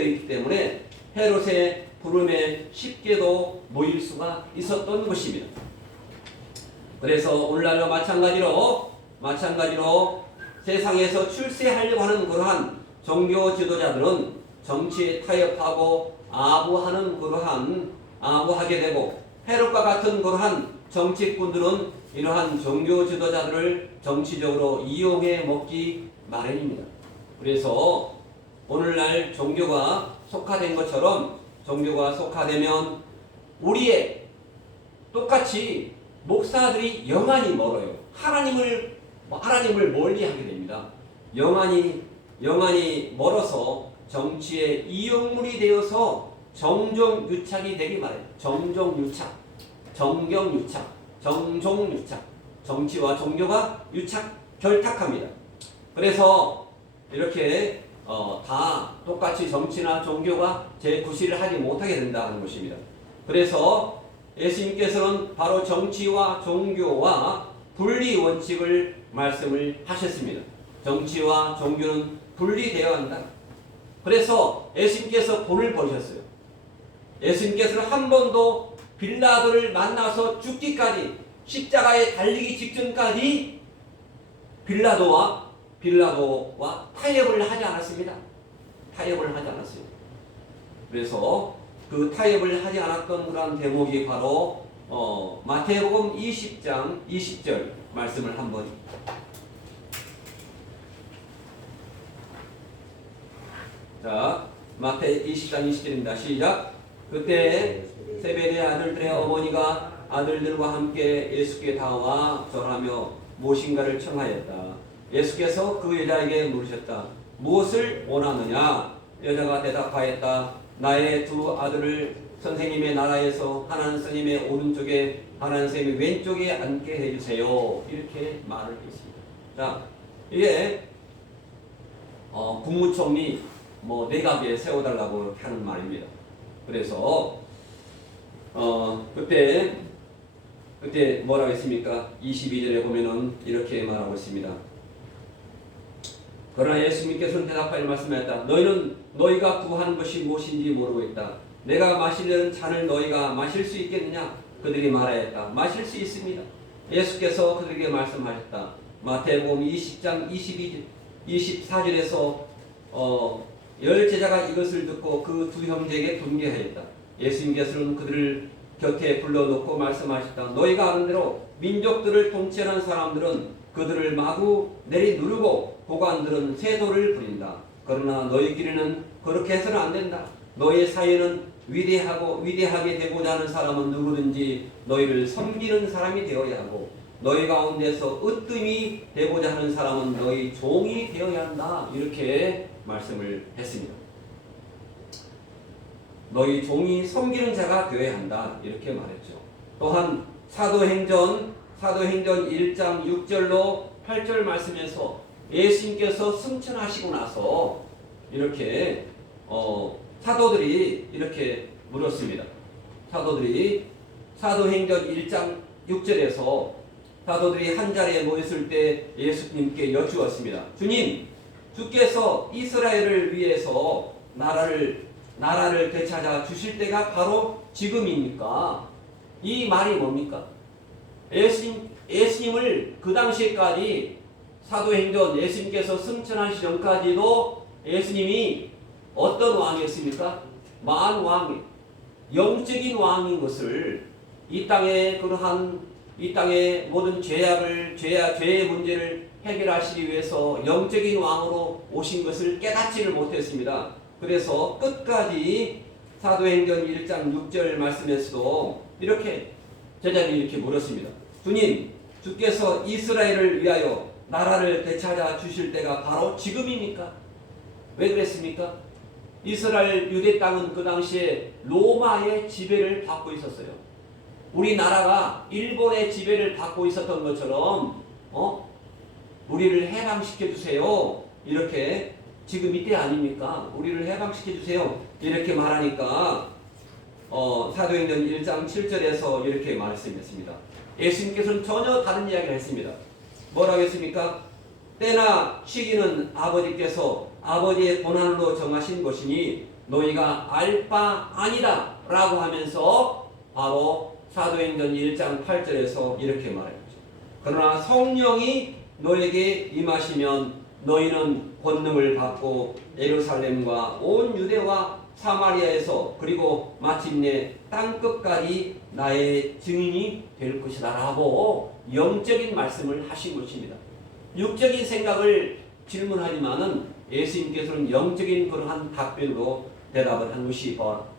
있기 때문에 헤롯의 부름에 쉽게도 모일 수가 있었던 것입니다. 그래서 오늘날과 마찬가지로 세상에서 출세하려고 하는 그러한 종교 지도자들은 정치에 타협하고 아부하게 되고 헤롯과 같은 그러한 정치꾼들은 이러한 종교 지도자들을 정치적으로 이용해 먹기 마련입니다. 그래서 오늘날 종교가 속화된 것처럼 종교가 속화되면 우리의 똑같이 목사들이 영안이 멀어요. 하나님을 멀리하게 됩니다. 영안이 멀어서 정치의 이용물이 되어서 정종유착이 되기 마련이에요. 정종유착, 정치와 종교가 결탁합니다. 그래서 이렇게 다 똑같이 정치나 종교가 제9시를 하지 못하게 된다는 것입니다. 그래서 예수님께서는 바로 정치와 종교와 분리 원칙을 말씀을 하셨습니다. 정치와 종교는 분리되어야 한다. 그래서 예수님께서 본을 보셨어요. 예수님께서는 한 번도 빌라도를 만나서 죽기까지 십자가에 달리기 직전까지 빌라도와 타협을 하지 않았습니다. 그래서 그 타협을 하지 않았던 그런 대목이 바로 마태복음 20장 20절 말씀을 한번 자, 마태 20장 20절입니다. 시작. 그때 세베대의 아들들의 어머니가 아들들과 함께 예수께 다와 절하며 무엇인가를 청하였다. 예수께서 그 여자에게 물으셨다. 무엇을 원하느냐? 여자가 대답하였다. 나의 두 아들을 선생님의 나라에서 하나는 스님의 오른쪽에 하나는 스님의 왼쪽에 앉게 해주세요. 이렇게 말을 했습니다. 자, 이게 국무총리 내각에 세워달라고 이렇게 하는 말입니다. 그래서 그때 뭐라고 했습니까? 22절에 보면은 이렇게 말하고 있습니다. 그러나 예수님께서는 대답하여 말씀하였다. 너희가 구한 것이 무엇인지 모르고 있다. 내가 마시려는 잔을 너희가 마실 수 있겠느냐? 그들이 말하였다. 마실 수 있습니다. 예수께서 그들에게 말씀하셨다. 마태복음 20장 24절에서 열 제자가 이것을 듣고 그 두 형제에게 분개하였다. 예수님께서는 그들을 곁에 불러놓고 말씀하셨다. 너희가 아는 대로 민족들을 통치하는 사람들은 그들을 마구 내리누르고 고관들은 세도를 부린다. 그러나 너희끼리는 그렇게 해서는 안 된다. 너희 사이에는 위대하게 되고자 하는 사람은 누구든지 너희를 섬기는 사람이 되어야 하고 너희 가운데서 으뜸이 되고자 하는 사람은 너희 종이 되어야 한다. 이렇게 말씀을 했습니다. 너희 종이 섬기는 자가 되어야 한다. 이렇게 말했죠. 또한 사도행전 1장 6절로 8절 말씀에서 예수님께서 승천하시고 나서 이렇게 사도들이 이렇게 물었습니다. 사도들이 사도행전 1장 6절에서 사도들이 한 자리에 모였을 때 예수님께 여쭈었습니다. 주님, 주께서 이스라엘을 위해서 나라를 되찾아 주실 때가 바로 지금입니까? 이 말이 뭡니까? 예수님을 그 당시까지 사도행전 예수님께서 승천하시기 전까지도 예수님이 어떤 왕이었습니까? 만왕, 영적인 왕인 것을 이 땅의 모든 죄의 문제를 해결하시기 위해서 영적인 왕으로 오신 것을 깨닫지를 못했습니다. 그래서 끝까지 사도행전 1장 6절 말씀에서도 이렇게 제자들이 이렇게 물었습니다. 주님, 주께서 이스라엘을 위하여 나라를 되찾아 주실 때가 바로 지금입니까? 왜 그랬습니까? 이스라엘 유대 땅은 그 당시에 로마의 지배를 받고 있었어요. 우리나라가 일본의 지배를 받고 있었던 것처럼 우리를 해방시켜 주세요. 이렇게 지금 이때 아닙니까? 우리를 해방시켜 주세요. 이렇게 말하니까 사도행전 1장 7절에서 이렇게 말씀했습니다. 예수님께서는 전혀 다른 이야기를 했습니다. 뭐라고 했습니까? 때나 시기는 아버지께서 아버지의 고난으로 정하신 것이니 너희가 알 바 아니다 라고 하면서 바로 사도행전 1장 8절에서 이렇게 말했죠. 그러나 성령이 너에게 임하시면 너희는 권능을 받고 예루살렘과 온 유대와 사마리아에서 그리고 마침내 땅끝까지 나의 증인이 될 것이다 라고 영적인 말씀을 하신 것입니다. 육적인 생각을 질문하지만은 예수님께서는 영적인 그러한 답변으로 대답을 한 것이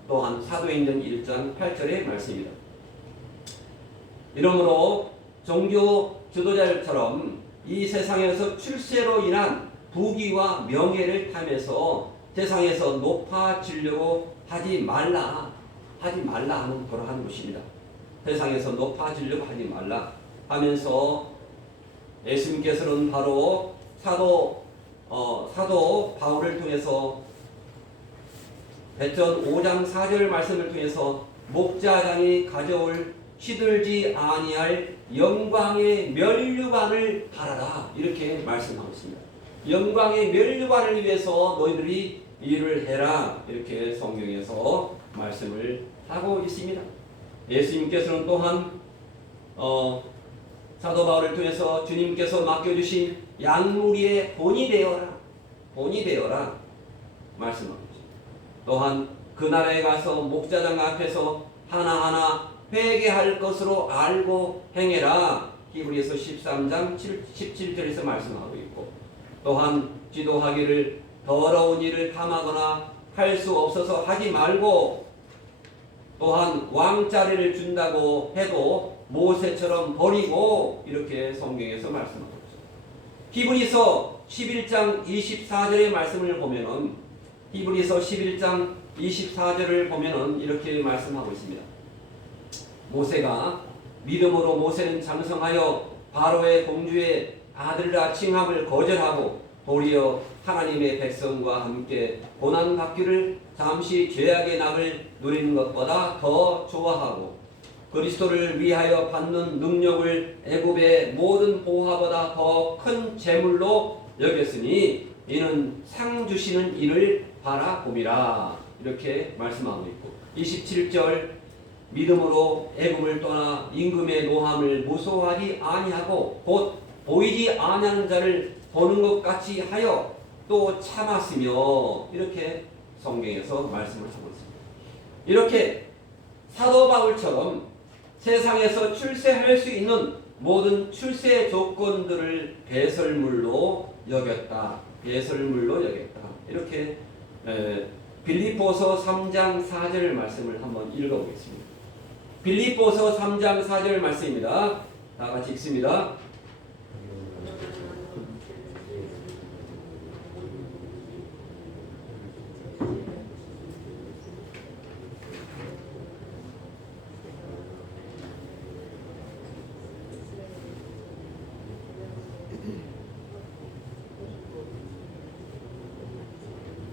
또한 사도행전 1장 8절의 말씀입니다. 이러므로 종교 지도자들처럼 이 세상에서 출세로 인한 부귀와 명예를 탐해서 세상에서 높아지려고 하지 말라 하는 그러한 것입니다. 세상에서 높아지려고 하지 말라 하면서 예수님께서는 바로 사도 바울을 통해서 베전 5장 4절 말씀을 통해서 목자장이 가져올 시들지 아니할 영광의 면류관을 바라라 이렇게 말씀하고 있습니다. 영광의 면류관을 위해서 너희들이 일을 해라 이렇게 성경에서 말씀을 하고 있습니다. 예수님께서는 또한 사도 바울을 통해서 주님께서 맡겨주신 양무리의 본이 되어라 말씀하고 있습니다. 또한 그 나라에 가서 목자장 앞에서 하나하나 회개할 것으로 알고 행해라 히브리서 13장 17절에서 말씀하고 있고 또한 지도하기를 더러운 일을 탐하거나 할 수 없어서 하지 말고 또한 왕자리를 준다고 해도 모세처럼 버리고 이렇게 성경에서 말씀하고 있습니다. 히브리서 11장 24절의 말씀을 보면은 히브리서 11장 24절을 보면은 이렇게 말씀하고 있습니다. 모세가 믿음으로 모세는 장성하여 바로의 공주의 아들이라 칭함을 거절하고 도리어 하나님의 백성과 함께 고난받기를 잠시 죄악의 낙을 누리는 것보다 더 좋아하고 그리스도를 위하여 받는 능력을 애굽의 모든 보화보다 더 큰 재물로 여겼으니 이는 상 주시는 이를 바라봄이라. 이렇게 말씀하고 있고 27절 믿음으로 애굽을 떠나 임금의 노함을 무서워하지 아니하고 곧 보이지 아니하는 자를 보는 것 같이 하여 또 참았으며 이렇게 성경에서 말씀을 하고 있습니다. 이렇게 사도 바울처럼 세상에서 출세할 수 있는 모든 출세 조건들을 배설물로 여겼다. 배설물로 여겼다. 이렇게 빌립보서 3장 4절 말씀을 한번 읽어보겠습니다. 빌립보서 3장 4절 말씀입니다. 다 같이 읽습니다.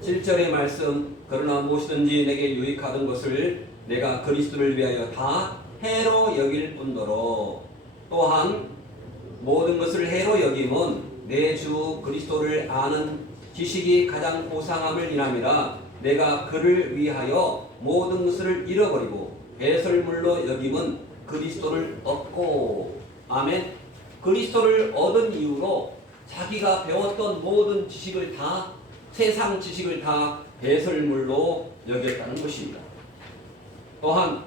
7절의 말씀 그러나 무엇이든지 내게 유익하던 것을 내가 그리스도를 위하여 다 해로 여길 뿐더러 또한 모든 것을 해로 여김은 내 주 그리스도를 아는 지식이 가장 고상함을 인함이라. 내가 그를 위하여 모든 것을 잃어버리고 배설물로 여김은 그리스도를 얻고. 아멘. 그리스도를 얻은 이후로 자기가 배웠던 모든 지식을 다 세상 지식을 다 배설물로 여겼다는 것입니다. 또한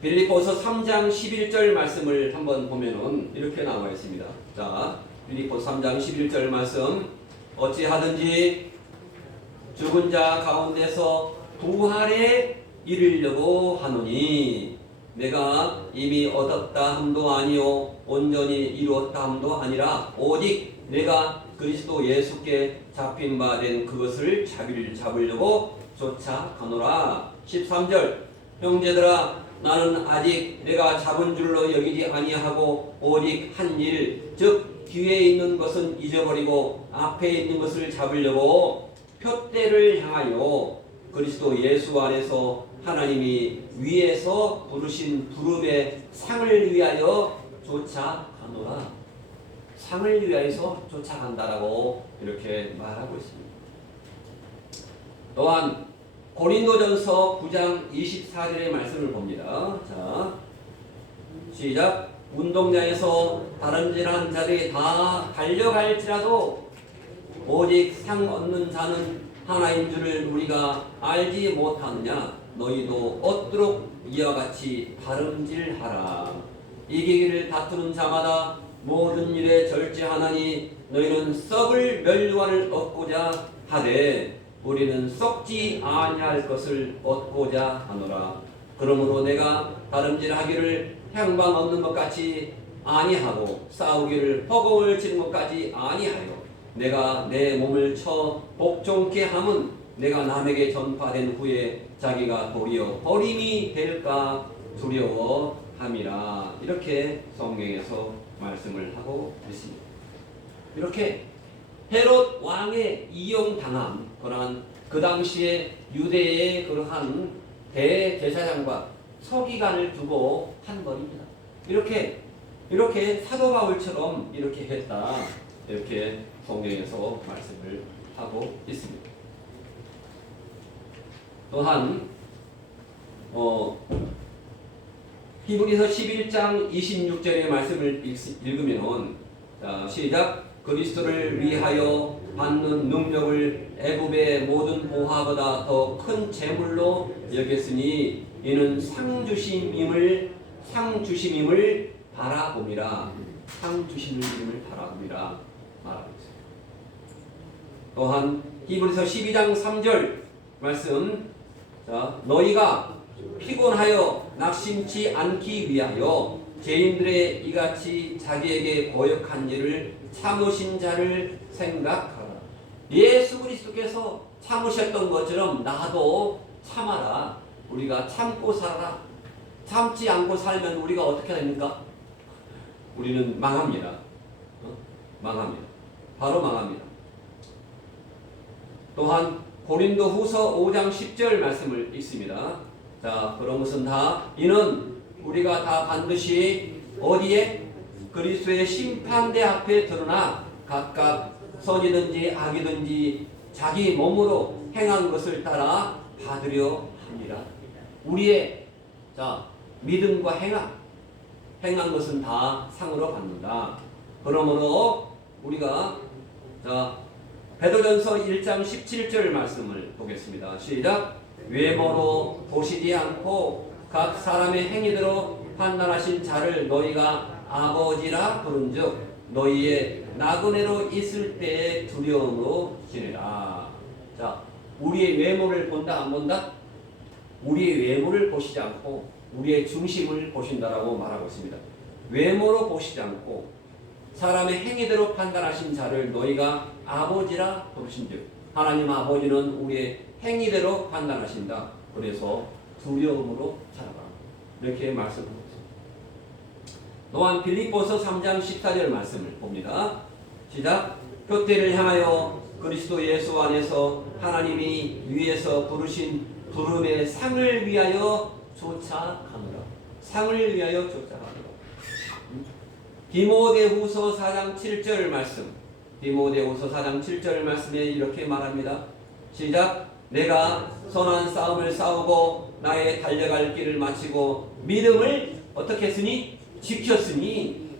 빌립보서 3장 11절 말씀을 한번 보면은 이렇게 나와 있습니다. 자, 빌립보서 3장 11절 말씀 어찌하든지 죽은 자 가운데서 부활에 이르려고 하노니 내가 이미 얻었다 함도 아니요 온전히 이루었다 함도 아니라 오직 내가 그리스도 예수께 잡힌 바 된 그것을 잡으려고 쫓아가노라. 13절 형제들아 나는 아직 내가 잡은 줄로 여기지 아니하고 오직 한 일 즉 뒤에 있는 것은 잊어버리고 앞에 있는 것을 잡으려고 표대를 향하여 그리스도 예수 안에서 하나님이 위에서 부르신 부름의 상을 위하여 쫓아가노라. 상을 위하여서 쫓아간다라고 이렇게 말하고 있습니다. 또한 고린도전서 9장 24절의 말씀을 봅니다. 자, 시작. 운동장에서 다름질한 자들이 다 달려갈지라도 오직 상 얻는 자는 하나인 줄을 우리가 알지 못하느냐. 너희도 얻도록 이와 같이 다름질하라. 이기기를 다투는 자마다 모든 일에 절제하나니 너희는 썩을 멸류관을 얻고자 하되 우리는 썩지 아니할 것을 얻고자 하노라. 그러므로 내가 다름질하기를 향방 없는 것 같이 아니하고 싸우기를 허공을 치는 것 같이 아니하여 내가 내 몸을 쳐 복종케 함은 내가 남에게 전파된 후에 자기가 도리어 버림이 될까 두려워함이라. 이렇게 성경에서 말씀을 하고 있습니다. 이렇게 헤롯 왕의 이용당한 그러한 그 당시에 유대의 그러한 대제사장과 서기관을 두고 한 것입니다. 이렇게 사도 바울처럼 이렇게 했다. 이렇게 성경에서 말씀을 하고 있습니다. 또한 히브리서 11장 26절의 말씀을 읽으면 자, 시작. 그리스도를 위하여 받는 능력을 애굽의 모든 보화보다 더 큰 재물로 여겼으니 이는 상 주심임을 바라봄이라. 상 주심임을 바라봄이라 말하고 있습니다. 또한 히브리서 12장 3절 말씀. 자, 너희가 피곤하여 낙심치 않기 위하여 죄인들의 이같이 자기에게 거역한 일을 참으신 자를 생각하라. 예수 그리스도께서 참으셨던 것처럼 나도 참아라. 우리가 참고 살아라. 참지 않고 살면 우리가 어떻게 됩니까? 우리는 망합니다. 망합니다. 바로 망합니다. 또한 고린도 후서 5장 10절 말씀을 읽습니다. 자, 그런 것은 다 이는 우리가 다 반드시 어디에? 그리스도의 심판대 앞에 드러나 각각 선이든지 악이든지 자기 몸으로 행한 것을 따라 받으려 합니다. 우리의 믿음과 행한 것은 다 상으로 받는다. 그러므로 우리가 베드로전서 1장 17절 말씀을 보겠습니다. 시작. 외모로 보시지 않고 각 사람의 행위대로 판단하신 자를 너희가 아버지라 부른즉 너희의 나그네로 있을 때의 두려움으로 지내라. 자, 우리의 외모를 본다 안 본다? 우리의 외모를 보시지 않고 우리의 중심을 보신다라고 말하고 있습니다. 외모로 보시지 않고 사람의 행위대로 판단하신 자를 너희가 아버지라 부르신즉 하나님 아버지는 우리의 행위대로 판단하신다. 그래서 두려움으로 살아라. 이렇게 말씀하고 있습니다. 또한 빌립보서 3장 14절 말씀을 봅니다. 시작. 표대를 향하여 그리스도 예수 안에서 하나님이 위에서 부르신 부름의 상을 위하여 쫓아가노라. 상을 위하여 쫓아가노라. 디모데후서 4장 7절 말씀. 디모데후서 4장 7절 말씀에 이렇게 말합니다. 시작. 내가 선한 싸움을 싸우고 나의 달려갈 길을 마치고 믿음을 어떻게 했으니? 지켰으니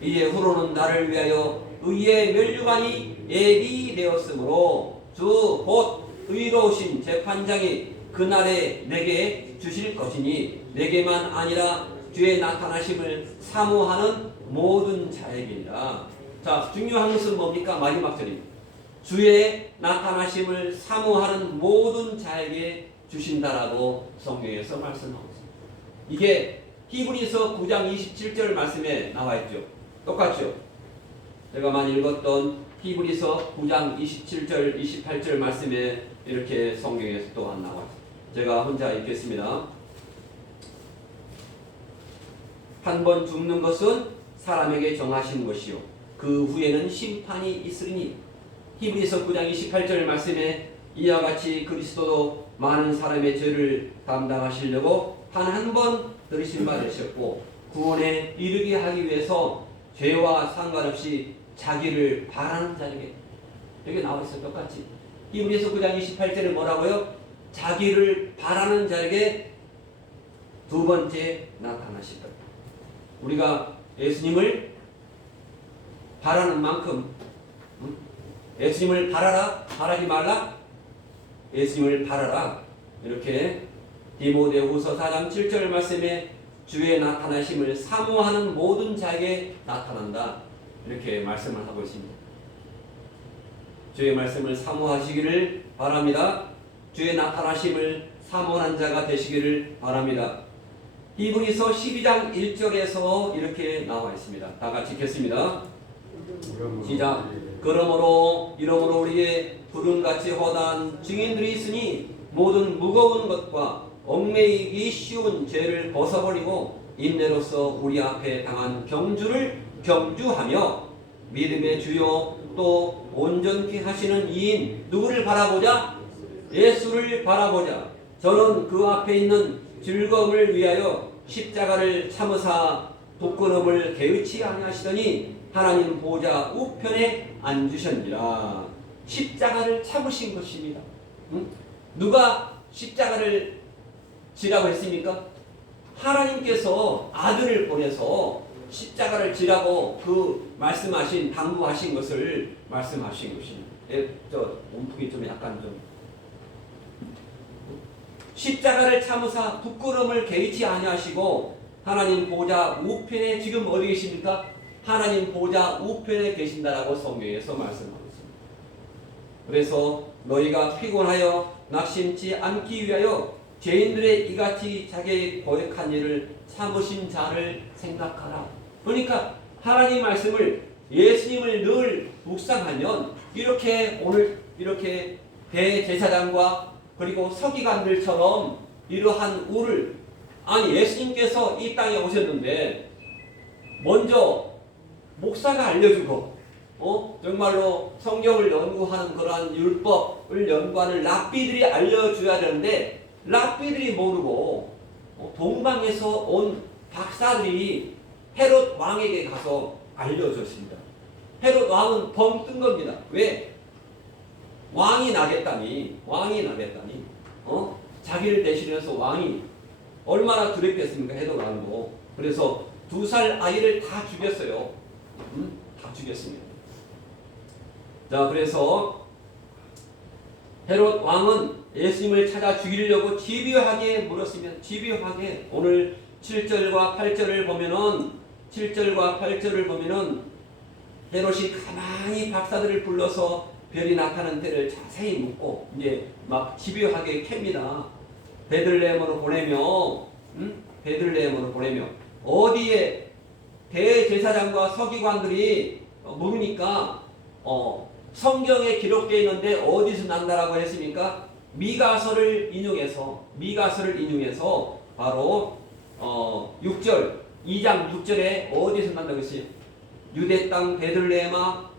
이제 후로는 나를 위하여 의의 면류관이 예비되었으므로 주 곧 의로우신 재판장이 그날에 내게 주실 것이니 내게만 아니라 주의 나타나심을 사모하는 모든 자에게니라. 자, 중요한 것은 뭡니까? 마지막 절입니다. 주의 나타나심을 사모하는 모든 자에게 주신다라고 성경에서 말씀하고 있습니다. 이게 히브리서 9장 27절 말씀에 나와 있죠. 똑같죠? 제가 많이 읽었던 히브리서 9장 27절 28절 말씀에 이렇게 성경에서 또한 나와 있습니다. 제가 혼자 읽겠습니다. 한 번 죽는 것은 사람에게 정하신 것이요 그 후에는 심판이 있으리니. 히브리서 9장 28절 말씀에 이와 같이 그리스도도 많은 사람의 죄를 담당하시려고 한 번 들으신 바 되셨고 구원에 이르게 하기 위해서 죄와 상관없이 자기를 바라는 자에게, 여기 나와 있어요. 똑같이 히브리서 9장 28절에 뭐라고요? 자기를 바라는 자에게 두 번째 나타나시더라. 우리가 예수님을 바라는 만큼, 예수님을 바라라, 바라지 말라, 예수님을 바라라. 이렇게 디모데후서 4장 7절 말씀에 주의 나타나심을 사모하는 모든 자에게 나타난다. 이렇게 말씀을 하고 있습니다. 주의 말씀을 사모하시기를 바랍니다. 주의 나타나심을 사모하는 자가 되시기를 바랍니다. 히브리서 12장 1절에서 이렇게 나와 있습니다. 다 같이 읽겠습니다. 시작. 그러므로 우리의 구름같이 허다한 증인들이 있으니 모든 무거운 것과 얽매이기 쉬운 죄를 벗어버리고 인내로서 우리 앞에 당한 경주를 경주하며 믿음의 주요 또 온전케 하시는 이인 누구를 바라보자? 예수를 바라보자. 저는 그 앞에 있는 즐거움을 위하여 십자가를 참으사 부끄러움을 개의치 아니하시더니 하나님 보좌 우편에 앉으셨니라. 십자가를 참으신 것입니다. 누가 십자가를 지라고 했습니까? 하나님께서 아들을 보내서 십자가를 지라고 그 말씀하신, 당부하신 것을 말씀하신 것입니다. 저 몸통이 좀 약간 좀 십자가를 참으사 부끄러움을 개의치 아니하시고 하나님 보좌 우편에 지금 어디 계십니까? 하나님 보좌 우편에 계신다라고 성경에서 말씀하고 있습니다. 그래서 너희가 피곤하여 낙심치 않기 위하여 죄인들의 이같이 자기의 고역한 일을 참으신 자를 생각하라. 그러니까 하나님 말씀을, 예수님을 늘 묵상하면 이렇게 오늘 이렇게 대제사장과 그리고 서기관들처럼 이러한 우를, 아니 예수님께서 이 땅에 오셨는데 먼저 목사가 알려주고 정말로 성경을 연구하는 그러한 율법을 연구하는 랍비들이 알려줘야 되는데 랍비들이 모르고 동방에서 온 박사들이 헤롯 왕에게 가서 알려줬습니다. 헤롯 왕은 벙 뜬 겁니다. 왜? 왕이 나겠다니 자기를 대신해서 왕이 얼마나 두렵겠습니까? 헤롯 왕도. 그래서 2살 아이를 다 죽였어요. 다 죽였습니다. 자, 그래서 헤롯 왕은 예수님을 찾아 죽이려고 집요하게 물었으면, 집요하게, 오늘 7절과 8절을 보면은 헤롯이 가만히 박사들을 불러서 별이 나타나는 때를 자세히 묻고 이제 막 집요하게 캡니다. 베들레헴으로 보내며 어디에 대제사장과 서기관들이 물으니까 성경에 기록되어 있는데 어디서 난다라고 했습니까? 미가서를 인용해서 바로 6절 2장 6절에 어디서 난다고 했어요? 유대 땅 베들레헴아,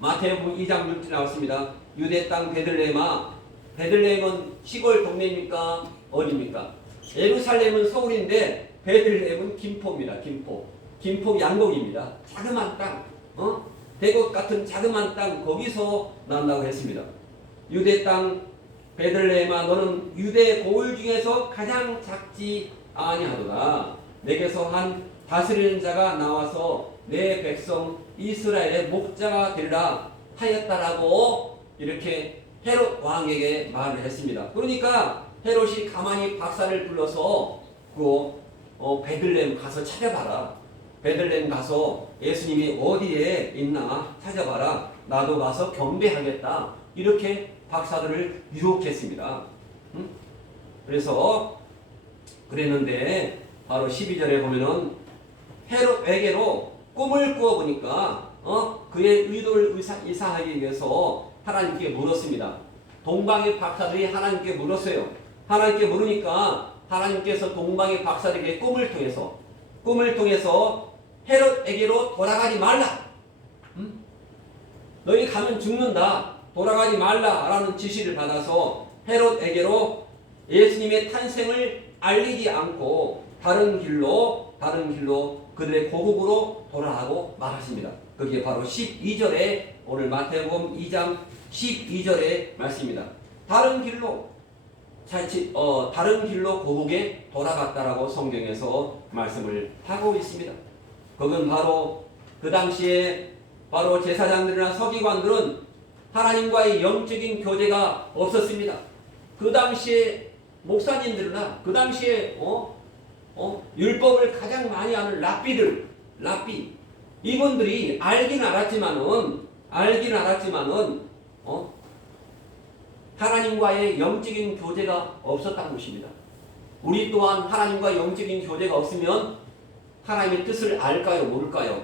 마태복음 2장 6절에 나왔습니다. 유대 땅 베들레헴아, 베들레헴은 시골 동네입니까? 어디입니까? 예루살렘은 서울인데 베들레헴은 김포입니다. 김포 양곡입니다. 자그마한 땅, 대곳 같은 자그마한 땅, 거기서 난다고 했습니다. 유대 땅 베들레헴아, 너는 유대 고을 중에서 가장 작지 아니하도다. 내게서 한 다스리는 자가 나와서 내 백성 이스라엘의 목자가 되리라 하였다라고 이렇게 헤롯 왕에게 말을 했습니다. 그러니까 헤롯이 가만히 박사를 불러서 베들레헴 가서 찾아봐라. 베들레헴 가서 예수님이 어디에 있나 찾아봐라. 나도 가서 경배하겠다. 이렇게 박사들을 유혹했습니다. 그래서 그랬는데 바로 12절에 보면은 헤롯에게로 꿈을 꾸어보니까 그의 의도를 이상하기 위해서 하나님께 물었습니다. 동방의 박사들이 하나님께 물었어요. 하나님께 물으니까 하나님께서 동방의 박사들에게 꿈을 통해서 헤롯에게로 돌아가지 말라. 너희 가면 죽는다. 돌아가지 말라라는 지시를 받아서 헤롯에게로 예수님의 탄생을 알리지 않고 다른 길로 그들의 고국으로 돌아가고 말았습니다. 그게 바로 12절에 오늘 마태복음 2장 12절의 말씀입니다. 다른 길로 고국에 돌아갔다라고 성경에서 말씀을 하고 있습니다. 그건 바로 그 당시에 바로 제사장들이나 서기관들은 하나님과의 영적인 교제가 없었습니다. 그 당시에 목사님들이나 그 당시에 율법을 가장 많이 아는 랍비 이분들이 알긴 알았지만은 하나님과의 영적인 교제가 없었다는 것입니다. 우리 또한 하나님과 영적인 교제가 없으면 하나님의 뜻을 알까요, 모를까요?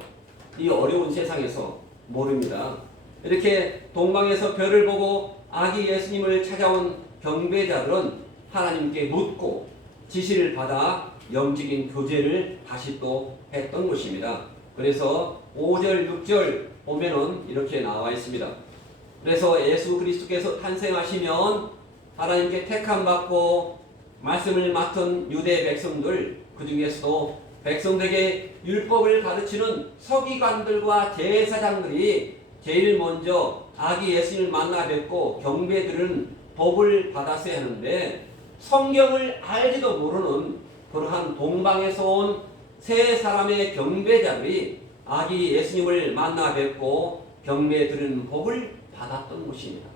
이 어려운 세상에서 모릅니다. 이렇게 동방에서 별을 보고 아기 예수님을 찾아온 경배자들은 하나님께 묻고 지시를 받아 영적인 교제를 다시 또 했던 것입니다. 그래서 5절, 6절 보면은 이렇게 나와 있습니다. 그래서 예수 그리스도께서 탄생하시면 하나님께 택함받고 말씀을 맡은 유대 백성들, 그 중에서도 백성들에게 율법을 가르치는 서기관들과 제사장들이 제일 먼저 아기 예수님을 만나 뵙고 경배드리는 법을 받았어야 하는데 성경을 알지도 모르는 그러한 동방에서 온 세 사람의 경배자들이 아기 예수님을 만나 뵙고 경배드리는 법을 받았던 것입니다.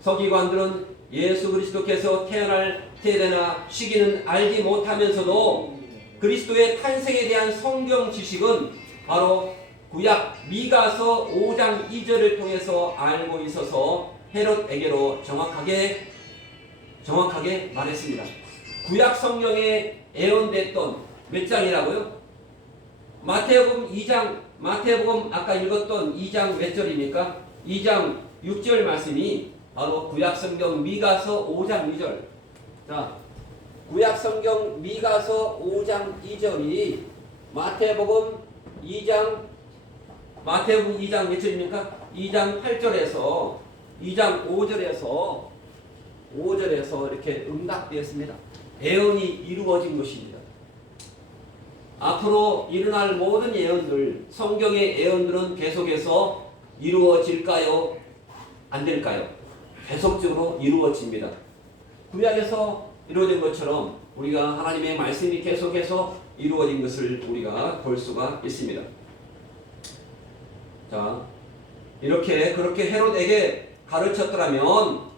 서기관들은 예수 그리스도께서 태어날 때나 시기는 알지 못하면서도 그리스도의 탄생에 대한 성경 지식은 바로 구약 미가서 5장 2절을 통해서 알고 있어서 헤롯에게로 정확하게 정확하게 말했습니다. 구약 성경에 예언됐던 몇 장이라고요? 마태복음 2장, 마태복음 아까 읽었던 2장 몇 절입니까? 2장 6절 말씀이 바로 구약 성경 미가서 5장 2절. 자, 구약 성경 미가서 5장 2절이 마태복음 2장 몇 절입니까? 2장 8절에서 2장 5절에서 이렇게 응답되었습니다. 예언이 이루어진 것입니다. 앞으로 일어날 모든 예언들, 성경의 예언들은 계속해서 이루어질까요? 안 될까요? 계속적으로 이루어집니다. 구약에서 이루어진 것처럼 우리가 하나님의 말씀이 계속해서 이루어진 것을 우리가 볼 수가 있습니다. 자, 그렇게 헤롯에게 가르쳤더라면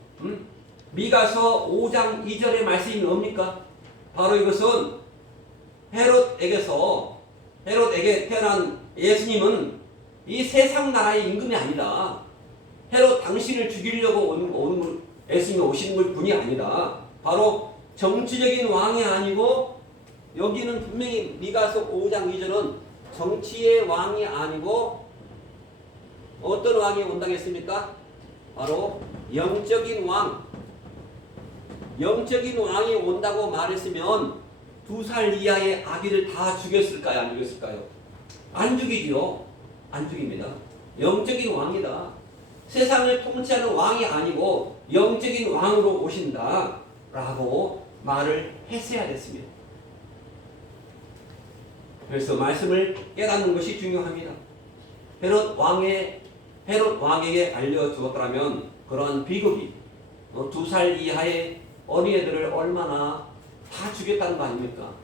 미가서 5장 2절의 말씀이 뭡니까? 바로 이것은 헤롯에게 태어난 예수님은 이 세상 나라의 임금이 아니다. 헤롯 당신을 죽이려고 예수님이 오신 분이 아니다. 바로 정치적인 왕이 아니고, 여기는 분명히 미가서 5장 2절은 정치의 왕이 아니고 어떤 왕이 온다고 했습니까? 바로 영적인 왕이 온다고 말했으면 2살 이하의 아기를 다 죽였을까요? 안 죽였을까요? 안 죽이죠. 안 죽입니다. 영적인 왕이다. 세상을 통치하는 왕이 아니고 영적인 왕으로 오신다 라고 말을 했어야 됐습니다. 그래서 말씀을 깨닫는 것이 중요합니다. 헤롯 왕에게 알려주었더라면 그러한 비극이 2살 이하의 어린애들을 얼마나 다 죽였다는 거 아닙니까?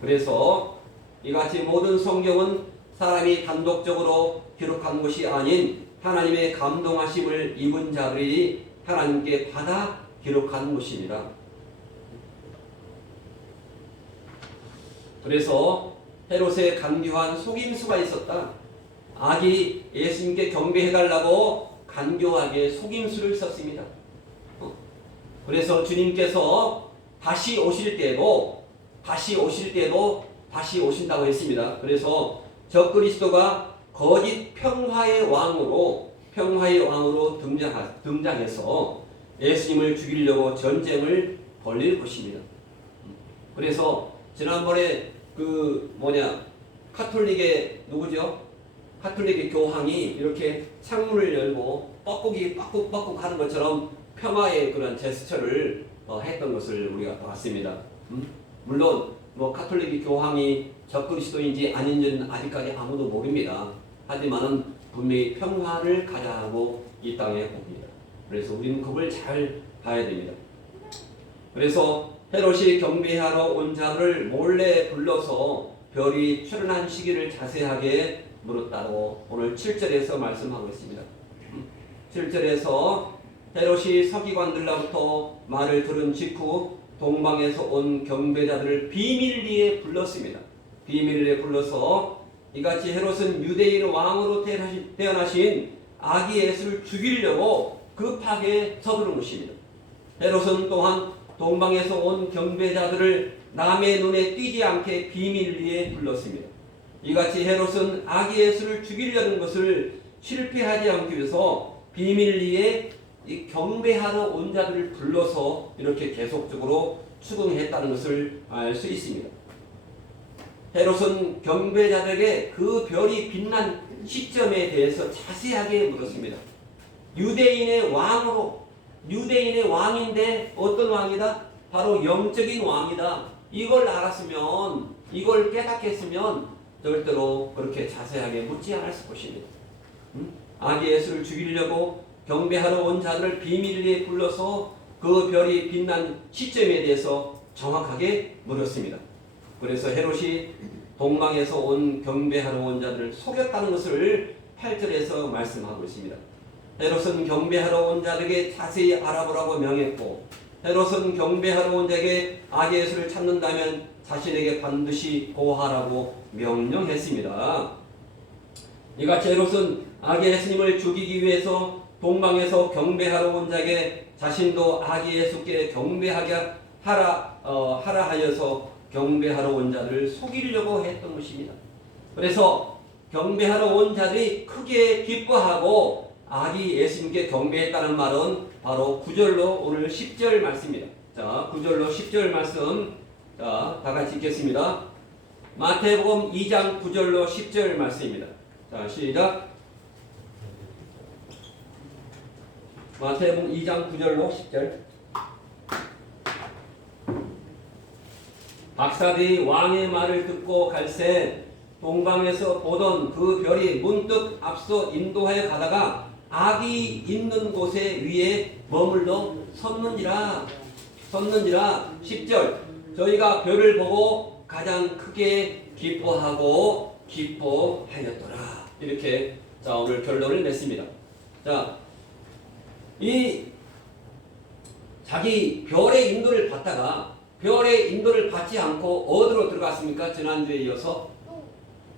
그래서 이같이 모든 성경은 사람이 단독적으로 기록한 것이 아닌 하나님의 감동하심을 입은 자들이 하나님께 받아 기록한 것입니다. 그래서 헤롯의 간교한 속임수가 있었다. 아기 예수님께 경배해달라고 간교하게 속임수를 썼습니다. 그래서 주님께서 다시 오실 때도 다시 오신다고 했습니다. 그래서 적그리스도가 거짓 평화의 왕으로 등장해서 예수님을 죽이려고 전쟁을 벌릴 것입니다. 그래서 지난번에 카톨릭의 교황이 이렇게 창문을 열고 뻐꾸기 뻐꾹 하는 것처럼 평화의 그런 제스처를 했던 것을 우리가 봤습니다. 물론 카톨릭 교황이 적그리스도인지 아닌지는 아직까지 아무도 모릅니다. 하지만은 분명히 평화를 가자고 이 땅에 옵니다. 그래서 우리는 그걸 잘 봐야 됩니다. 그래서 헤롯이 경배하러 온 자를 몰래 불러서 별이 출현한 시기를 자세하게 물었다고 오늘 7절에서 말씀하고 있습니다. 7절에서 헤롯이 서기관들로부터 말을 들은 직후 동방에서 온 경배자들을 비밀리에 불렀습니다. 비밀리에 불러서 이같이 헤롯은 유대인 왕으로 태어나신 아기 예수를 죽이려고 급하게 서두른 것입니다. 헤롯은 또한 동방에서 온 경배자들을 남의 눈에 띄지 않게 비밀리에 불렀습니다. 이같이 헤롯은 아기 예수를 죽이려는 것을 실패하지 않기 위해서 비밀리에 이 경배하러 온 자들을 불러서 이렇게 계속적으로 추궁했다는 것을 알 수 있습니다. 헤롯은 경배자들에게 그 별이 빛난 시점에 대해서 자세하게 물었습니다. 유대인의 왕인데 어떤 왕이다? 바로 영적인 왕이다. 이걸 알았으면, 이걸 깨닫겠으면 절대로 그렇게 자세하게 묻지 않았을 것입니다. 아기 예수를 죽이려고 경배하러 온 자들을 비밀리에 불러서 그 별이 빛난 시점에 대해서 정확하게 물었습니다. 그래서 헤롯이 동방에서 온 경배하러 온 자들을 속였다는 것을 8절에서 말씀하고 있습니다. 헤롯은 경배하러 온 자들에게 자세히 알아보라고 명했고, 헤롯은 경배하러 온 자에게 아기 예수를 찾는다면 자신에게 반드시 보호하라고 명령했습니다. 이같이 헤롯은 아기 예수님을 죽이기 위해서 동방에서 경배하러 온 자에게 자신도 아기 예수께 경배하게 하라 하여서 경배하러 온 자들을 속이려고 했던 것입니다. 그래서 경배하러 온 자들이 크게 기뻐하고 아기 예수님께 경배했다는 말은 바로 9절로 오늘 10절 말씀입니다. 자, 9절로 10절 말씀, 자, 다 같이 읽겠습니다. 마태복음 2장 9절로 10절 말씀입니다. 자, 시작. 마태복음 2장 9절로 10절. 박사들이 왕의 말을 듣고 갈새 동방에서 보던 그 별이 문득 앞서 인도하여 가다가 악이 있는 곳에 위에 머물러 섰는지라 10절. 저희가 별을 보고 가장 크게 기뻐하고 기뻐하였더라. 이렇게 자, 오늘 결론을 냈습니다. 자, 이 자기 별의 인도를 받다가 별의 인도를 받지 않고 어디로 들어갔습니까? 지난주에 이어서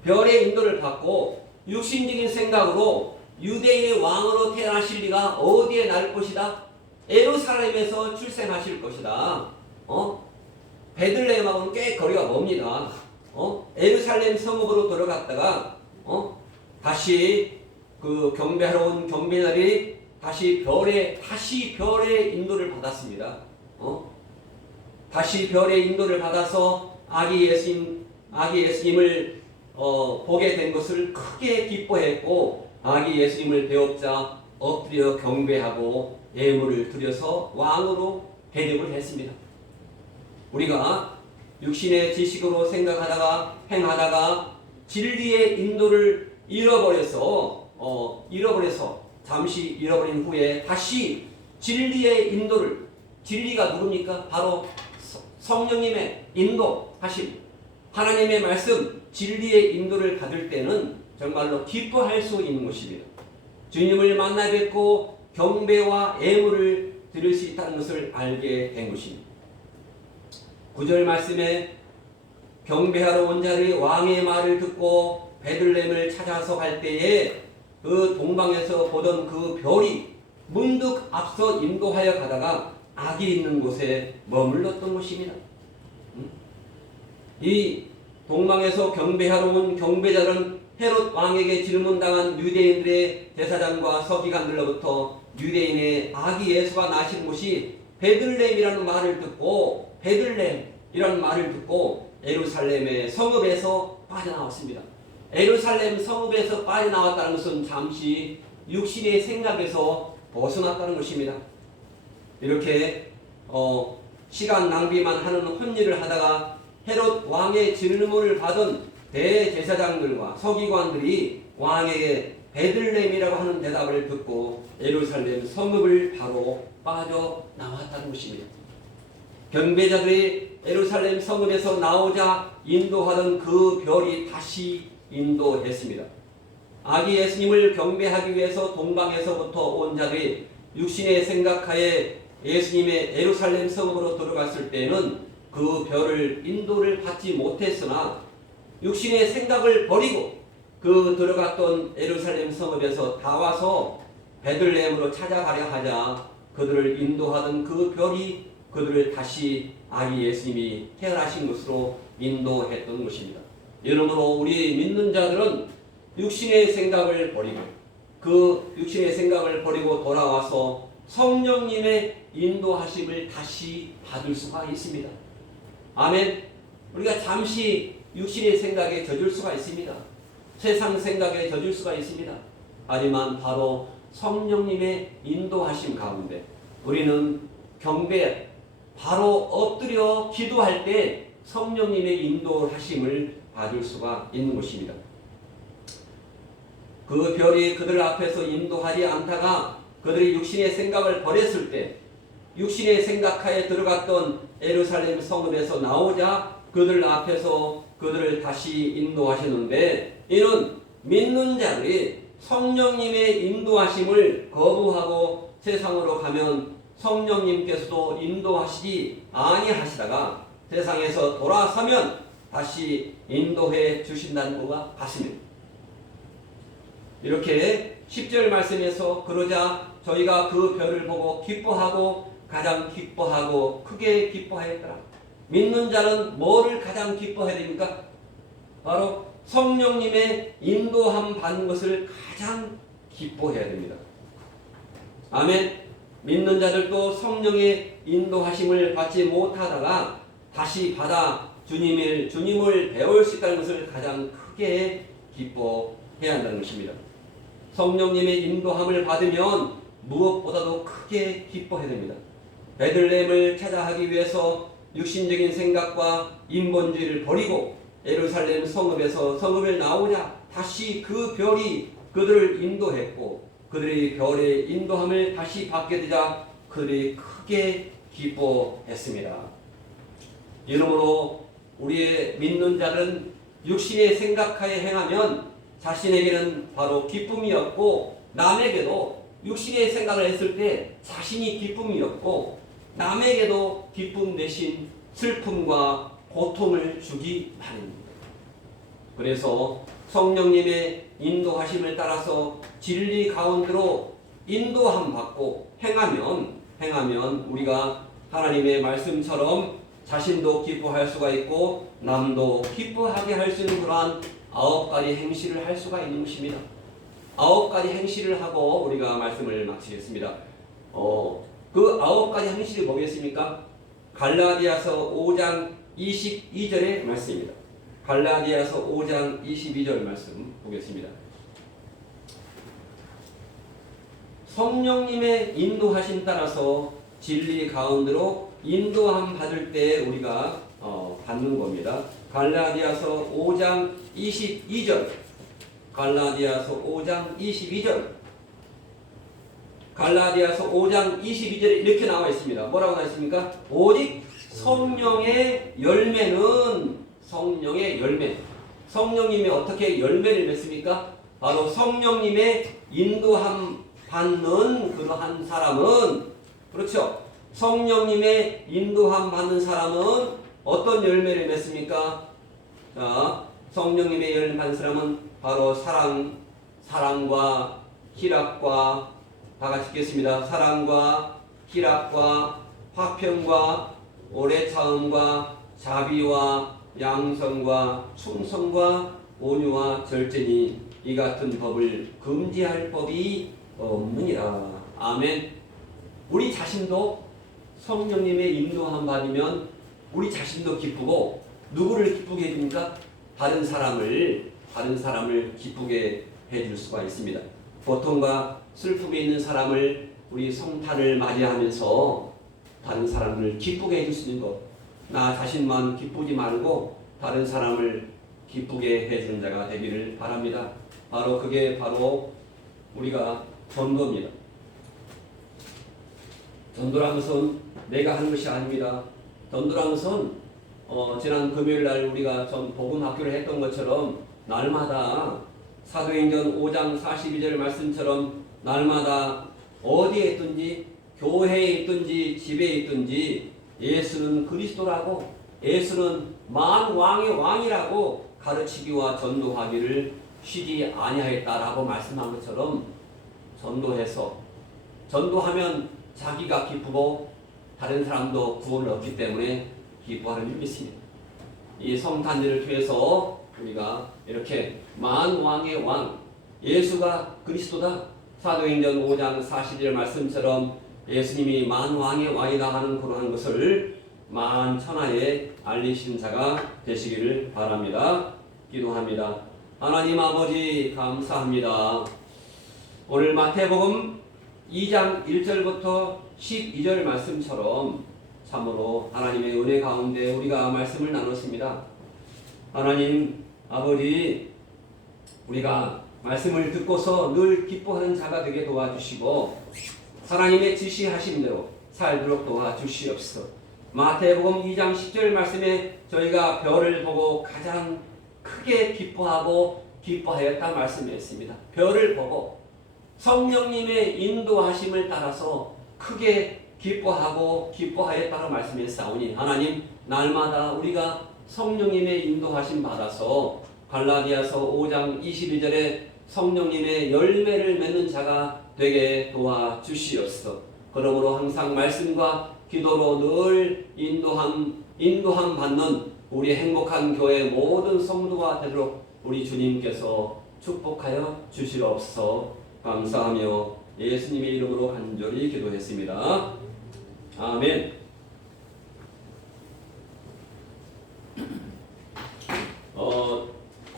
별의 인도를 받고 육신적인 생각으로 유대인의 왕으로 태어나실 리가 어디에 날 것이다? 예루살렘에서 출생하실 것이다. 베들레헴하고는 꽤 거리가 멉니다. 예루살렘 성읍으로 들어갔다가 다시 그 경배하러 온 경배날이 다시 별의 인도를 받았습니다. 다시 별의 인도를 받아서 아기 예수님을 보게 된 것을 크게 기뻐했고 아기 예수님을 배웁자 엎드려 경배하고 예물을 드려서 왕으로 대접을 했습니다. 우리가 육신의 지식으로 생각하다가 행하다가 진리의 인도를 잃어버려서 잠시 잃어버린 후에 다시 진리의 인도를, 진리가 누굽니까? 바로 성령님의 인도하심, 하나님의 말씀, 진리의 인도를 받을 때는 정말로 기뻐할 수 있는 것입니다. 주님을 만나 뵙고 경배와 예물을 드릴 수 있다는 것을 알게 된 것입니다. 9절 말씀에 경배하러 온 자들이 왕의 말을 듣고 베들레헴을 찾아서 갈 때에 그 동방에서 보던 그 별이 문득 앞서 인도하여 가다가 악이 있는 곳에 머물렀던 것입니다. 이 동방에서 경배하러 온 경배자들은 헤롯 왕에게 질문당한 유대인들의 대사장과 서기관들로부터 유대인의 아기 예수가 나신 곳이 베들레헴이라는 말을 듣고 예루살렘의 성읍에서 빠져나왔습니다. 예루살렘 성읍에서 빠져나왔다는 것은 잠시 육신의 생각에서 벗어났다는 것입니다. 이렇게 시간 낭비만 하는 헛일을 하다가 헤롯 왕의 질문을 받은 대제사장들과 서기관들이 왕에게 베들레헴이라고 하는 대답을 듣고 예루살렘 성읍을 바로 빠져나왔다는 것입니다. 경배자들이 예루살렘 성읍에서 나오자 인도하던 그 별이 다시 인도했습니다. 아기 예수님을 경배하기 위해서 동방에서부터 온 자들이 육신의 생각하에 예수님의 예루살렘 성읍으로 들어갔을 때는 그 별을 인도를 받지 못했으나 육신의 생각을 버리고 그 들어갔던 예루살렘 성읍에서 다 와서 베들레헴으로 찾아가려 하자 그들을 인도하던 그 별이 그들을 다시 아기 예수님이 태어나신 것으로 인도했던 것입니다. 여러모로 우리 믿는 자들은 육신의 생각을 버리고 돌아와서 성령님의 인도하심을 다시 받을 수가 있습니다. 아멘. 우리가 잠시 육신의 생각에 젖을 수가 있습니다. 세상 생각에 젖을 수가 있습니다. 하지만 바로 성령님의 인도하심 가운데 우리는 경배, 바로 엎드려 기도할 때 성령님의 인도하심을 받을 수가 있는 것입니다. 그 별이 그들 앞에서 인도하지 않다가 그들이 육신의 생각을 버렸을 때 육신의 생각하에 들어갔던 예루살렘 성읍에서 나오자 그들 앞에서 그들을 다시 인도하시는데 이는 믿는 자들이 성령님의 인도하심을 거부하고 세상으로 가면 성령님께서도 인도하시지 아니하시다가 세상에서 돌아서면 다시 인도해 주신다는 것과 같습니다. 이렇게 10절 말씀에서 그러자 저희가 그 별을 보고 기뻐하고 가장 기뻐하고 크게 기뻐하였더라. 믿는 자는 뭐를 가장 기뻐해야 됩니까? 바로 성령님의 인도함 받는 것을 가장 기뻐해야 됩니다. 아멘. 믿는 자들도 성령의 인도하심을 받지 못하다가 다시 받아 주님을 배울 수 있다는 것을 가장 크게 기뻐해야 한다는 것입니다. 성령님의 인도함을 받으면 무엇보다도 크게 기뻐해야 됩니다. 베들레헴을 찾아가기 위해서 육신적인 생각과 인본주의를 버리고 예루살렘 성읍을 나오자 다시 그 별이 그들을 인도했고 그들이 별의 인도함을 다시 받게 되자 그들이 크게 기뻐했습니다. 이러므로 우리의 믿는 자들은 육신의 생각하에 행하면 자신에게는 바로 기쁨이 없고 남에게도 육신의 생각을 했을 때 자신이 기쁨이 없고 남에게도 기쁨 대신 슬픔과 고통을 주기 마련입니다. 그래서 성령님의 인도하심을 따라서 진리 가운데로 인도함 받고 행하면 우리가 하나님의 말씀처럼 자신도 기뻐할 수가 있고 남도 기뻐하게 할 수 있는 그러한 9가지 행실을 할 수가 있는 것입니다. 9가지 행실을 하고 우리가 말씀을 마치겠습니다. 그 9가지 행실이 뭐겠습니까? 갈라디아서 5장 22절의 말씀입니다. 갈라디아서 5장 22절 말씀 보겠습니다. 성령님의 인도하심 따라서 진리 가운데로 인도함 받을 때 우리가 받는 겁니다. 갈라디아서 5장 22절. 갈라디아서 5장 22절. 갈라디아서 5장 22절에 이렇게 나와 있습니다. 뭐라고 나와 있습니까? 오직 성령의 열매는 성령의 열매. 성령님이 어떻게 열매를 맺습니까? 바로 성령님의 인도함 받는 그러한 사람은 그렇죠. 성령님의 인도함 받는 사람은 어떤 열매를 맺습니까? 자, 성령님의 열매 받는 사람은 바로 사랑과 희락과 다 같이 읽겠습니다. 사랑과 희락과 화평과 오래 참음과 자비와 양성과 충성과 온유와 절제니 이 같은 법을 금지할 법이 없느니라. 아멘. 우리 자신도 성령님의 인도함 받으면 우리 자신도 기쁘고 누구를 기쁘게 해줍니까? 다른 사람을 기쁘게 해줄 수가 있습니다. 고통과 슬픔에 있는 사람을 우리 성탄을 맞이하면서 다른 사람을 기쁘게 해줄 수 있는 것. 나 자신만 기쁘지 말고 다른 사람을 기쁘게 해주는 자가 되기를 바랍니다. 그게 바로 우리가 전도입니다. 전도라는 것은 내가 하는 것이 아닙니다. 전도라는 것은 지난 금요일 날 우리가 복음 학교를 했던 것처럼 날마다 사도행전 5장 42절 말씀처럼 날마다 어디에 있든지 교회에 있든지 집에 있든지 예수는 그리스도라고 예수는 만왕의 왕이라고 가르치기와 전도하기를 쉬지 아니하였다라고 말씀한 것처럼 전도하면 자기가 기쁘고 다른 사람도 구원을 얻기 때문에 기뻐하는 일이 있습니다. 이 성탄절을 통해서 우리가 이렇게 만왕의 왕 예수가 그리스도다. 사도행전 5장 40절 말씀처럼 예수님이 만왕의 왕이다 하는 그러한 것을 만천하에 알리신 자가 되시기를 바랍니다. 기도합니다. 하나님 아버지 감사합니다. 오늘 마태복음 2장 1절부터 12절 말씀처럼 참으로 하나님의 은혜 가운데 우리가 말씀을 나눴습니다. 하나님 아버지 우리가 말씀을 듣고서 늘 기뻐하는 자가 되게 도와주시고 하나님의 지시하신 대로 살도록 도와주시옵소서. 마태복음 2장 10절 말씀에 저희가 별을 보고 가장 크게 기뻐하였다 말씀했습니다. 별을 보고 성령님의 인도하심을 따라서 크게 기뻐하였다고 말씀했사오니 하나님 날마다 우리가 성령님의 인도하심 받아서 갈라디아서 5장 22절에 성령님의 열매를 맺는 자가 되게 도와주시옵소서. 그러므로 항상 말씀과 기도로 늘 인도함 받는 우리 행복한 교회 모든 성도가 되도록 우리 주님께서 축복하여 주시옵소서. 감사하며 예수님의 이름으로 간절히 기도했습니다. 아멘.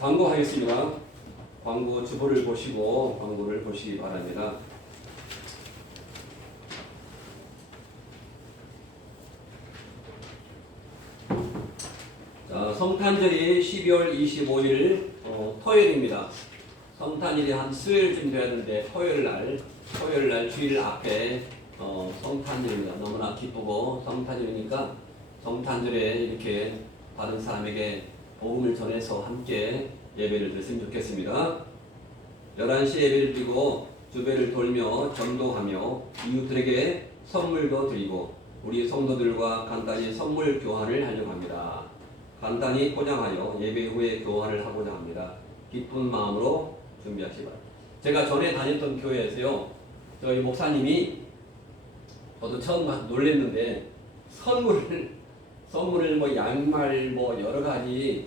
광고하겠습니다. 광고 주보를 보시고 광고를 보시기 바랍니다. 자, 성탄절이 12월 25일 토요일입니다. 성탄일이 한 수요일쯤 돼야 되는데 토요일 날 주일 앞에 성탄절입니다. 너무나 기쁘고 성탄절이니까 성탄절에 이렇게 다른 사람에게 복음을 전해서 함께 예배를 드렸으면 좋겠습니다. 11시 예배를 드리고 주변을 돌며 전도하며 이웃들에게 선물도 드리고 우리 성도들과 간단히 선물 교환을 하려고 합니다. 간단히 포장하여 예배 후에 교환을 하고자 합니다. 기쁜 마음으로 준비하시 바랍니다. 제가 전에 다녔던 교회에서요, 저희 목사님이 저도 처음 놀랐는데 선물을 뭐 양말 뭐 여러 가지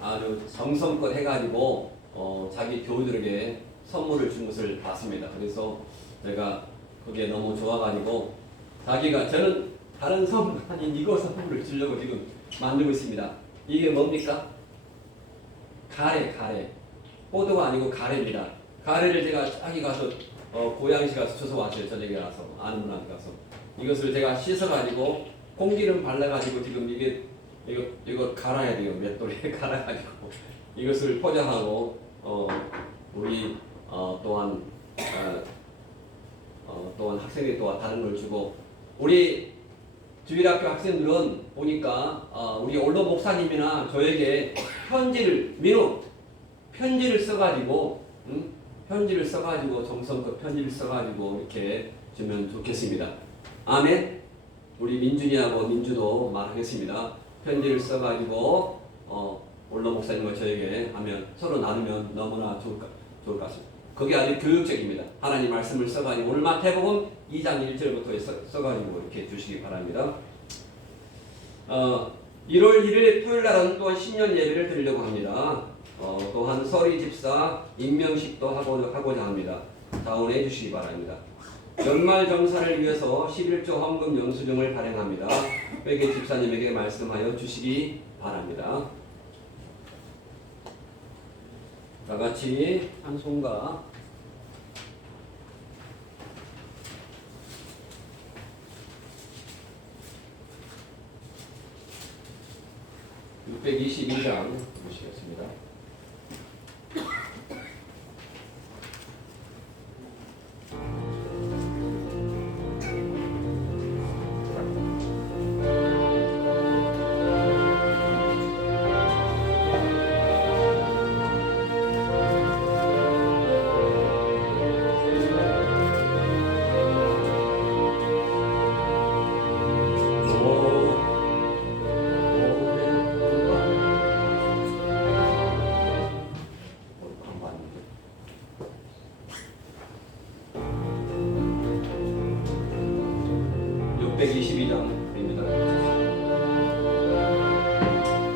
아주 정성껏 해가지고 자기 교우들에게 선물을 준 것을 봤습니다. 그래서 제가 그게 너무 좋아가지고 자기가 저는 다른 선물 아닌 이거 선물을 주려고 지금 만들고 있습니다. 이게 뭡니까? 가래. 포도가 아니고 가래입니다. 가래를 제가 자기 가서 고양시 가서 주워 왔어요. 저녁에 가서 아는 분한테 가서 이것을 제가 씻어가지고 공기름 발라가지고 지금 이거 갈아야 돼요. 맷돌에 갈아가지고 이것을 포장하고 우리 또한 학생들이 또 다른 걸 주고 우리 주일학교 학생들은 보니까 우리 올로 목사님이나 저에게 편지를 써가지고 정성껏 편지를 써가지고 이렇게 주면 좋겠습니다. 아멘. 우리 민주도 말하겠습니다. 편지를 써가지고 올로 목사님과 저에게 하면 서로 나누면 너무나 좋을 것 같습니다. 그게 아주 교육적입니다. 하나님 말씀을 써가지고 오늘 마태복음 2장 1절부터 써가지고 이렇게 주시기 바랍니다. 1월 1일 토요일 날은 또한 신년 예배를 드리려고 합니다. 또한 서리 집사 임명식도 하고자 합니다. 자원해 주시기 바랍니다. 연말 정산을 위해서 11조 헌금 영수증을 발행합니다. 회계 집사님에게 말씀하여 주시기 바랍니다. 다 같이 한 손과 (622장) 보시겠습니다.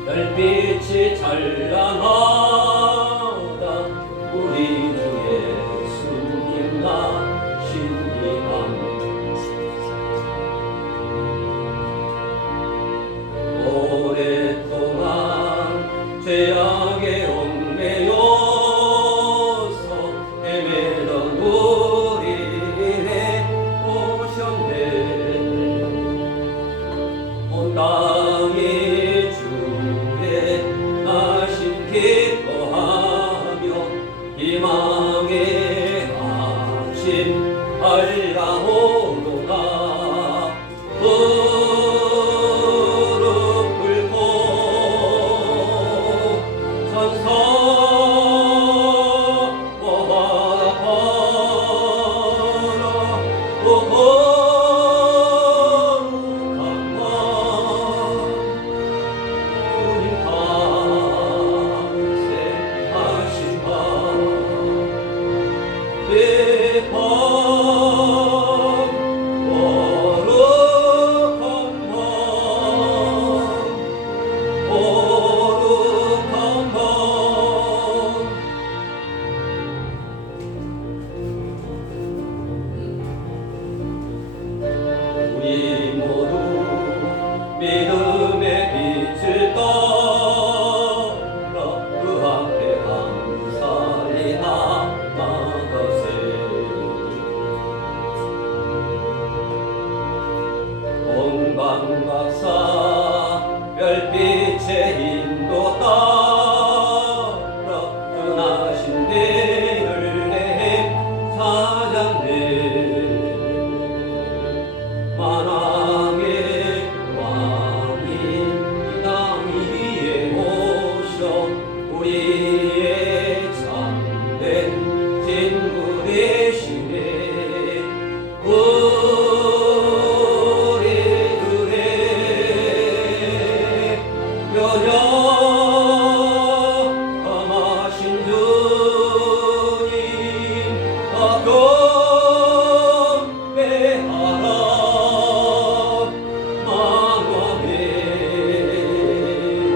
별빛이 찬란하다 우리 주 예수님 나신이만 오랫동안 죄악에 얽매여서 헤매던 우리를 오셨네. 온 땅이 주의 나신 길 모두 믿음의 빛을 따라 그 앞에 감사히 나아가세. 동방박사 별빛의 인도 따라 떠나신 베들레헴 사장네. 만왕의 왕이 이 땅 위에 오셔 우리의 참된 친구 되시네. 우리들의 연약함하신 주님 경배하라. 만왕의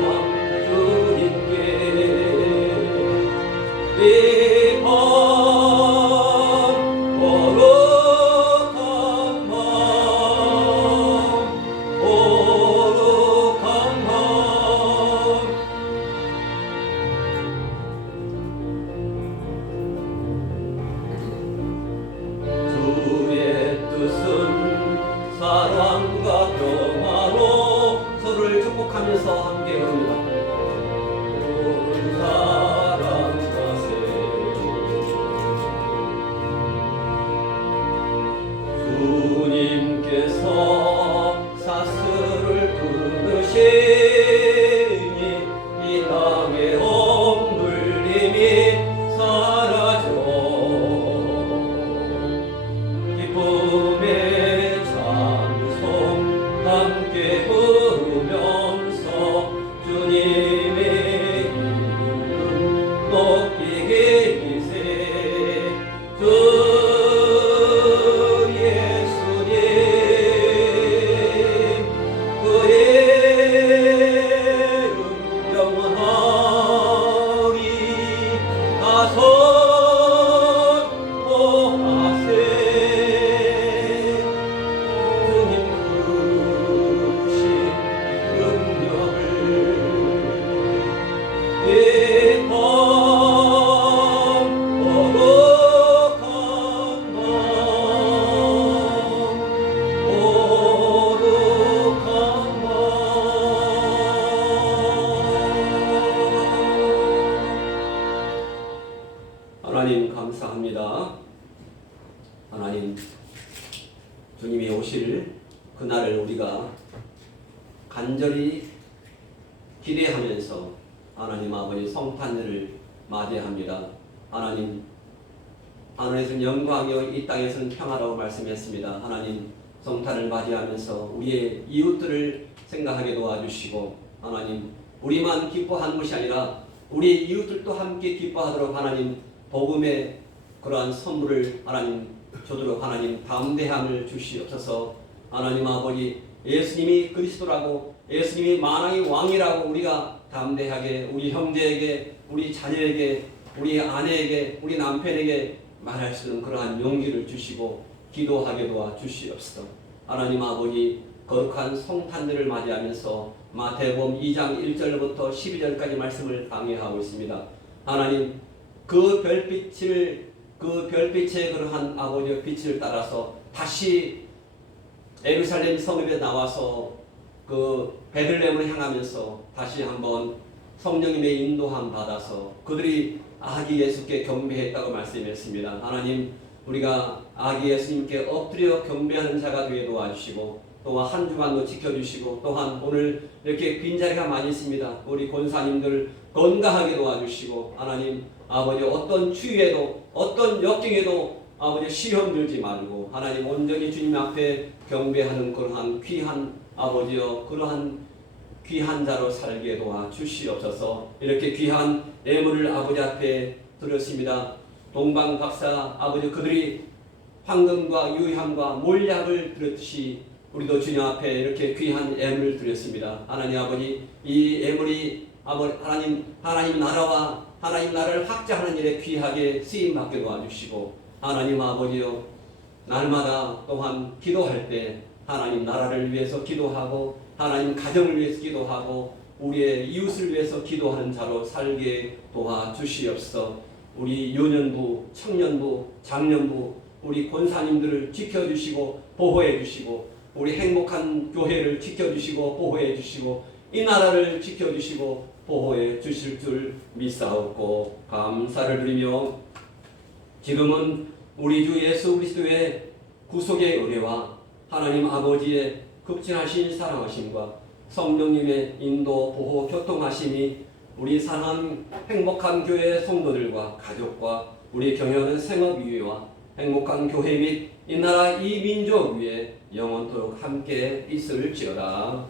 왕 주님께 이 밤 거룩한 밤 거룩한 밤 주의 뜻은 사랑과 평화로 서로를 축복하면서 함께 부릅니다. 주를 사랑하세. 주님께서 사슬을 끊으시니 이 땅의 억눌림이 사라져 기쁨의 찬송 함께 부르면서 주님의 이름 높이 계세. 주 예수님 그의 이름 영원하리. 다섯 모하세. 주님 크신 능력을 이 밤 거룩한 밤 거룩한 밤. 하나님 감사합니다. 하나님 주님이 오실 그날을 우리가 간절히 기대하면서 하나님 아버지 성탄절을 맞이합니다. 하나님 하늘에서는 영광이요 이 땅에서는 평화라고 말씀했습니다. 하나님 성탄을 맞이하면서 우리의 이웃들을 생각하게 도와주시고 하나님 우리만 기뻐하는 것이 아니라 우리 이웃들도 함께 기뻐하도록 하나님 복음의 그러한 선물을 하나님 주도록 하나님 담대함을 주시옵소서. 하나님 아버지 예수님이 그리스도라고 예수님이 만왕의 왕이라고 우리가 담대하게 우리 형제에게 우리 자녀에게 우리 아내에게 우리 남편에게 말할 수 있는 그러한 용기를 주시고 기도하게 도와 주시옵소서. 하나님 아버지 거룩한 성탄절을 맞이하면서 마태복음 2장 1절부터 12절까지 말씀을 강의하고 있습니다. 하나님 그 별빛의 그러한 아버지의 빛을 따라서 다시 예루살렘 성읍에 나와서 그 베들레헴을 향하면서 다시 한번 성령님의 인도함 받아서 그들이 아기 예수께 경배했다고 말씀했습니다. 하나님 우리가 아기 예수님께 엎드려 경배하는 자가 되게 도와주시고 또한 한 주간도 지켜주시고 또한 오늘 이렇게 빈자리가 많이 있습니다. 우리 권사님들 건강하게 도와주시고 하나님 아버지 어떤 추위에도 어떤 역경에도 아버지 시험 들지 말고 하나님 온전히 주님 앞에 경배하는 그러한 귀한 아버지여 그러한 귀한 자로 살게 도와 주시옵소서. 이렇게 귀한 예물을 아버지 앞에 드렸습니다. 동방 박사 아버지 그들이 황금과 유향과 몰약을 드렸듯이 우리도 주님 앞에 이렇게 귀한 예물을 드렸습니다. 하나님 아버지 이 예물이 아버지 하나님 나라와 하나님 나라를 확장하는 일에 귀하게 쓰임받게 도와주시고 하나님 아버지여 날마다 또한 기도할 때 하나님 나라를 위해서 기도하고 하나님 가정을 위해서 기도하고 우리의 이웃을 위해서 기도하는 자로 살게 도와주시옵소서. 우리 유년부, 청년부, 장년부, 우리 권사님들을 지켜주시고 보호해 주시고 우리 행복한 교회를 지켜주시고 보호해 주시고 이 나라를 지켜주시고 보호해 주실 줄 믿사옵고 감사를 드리며 지금은 우리 주 예수 그리스도의 구속의 은혜와 하나님 아버지의 극진하신 사랑하심과 성령님의 인도 보호 교통하심이 우리 사랑하는 행복한 교회 성도들과 가족과 우리 경영하는 생업 위에와 행복한 교회 및 이 나라 이 민족 위에 영원토록 함께 있을지어다.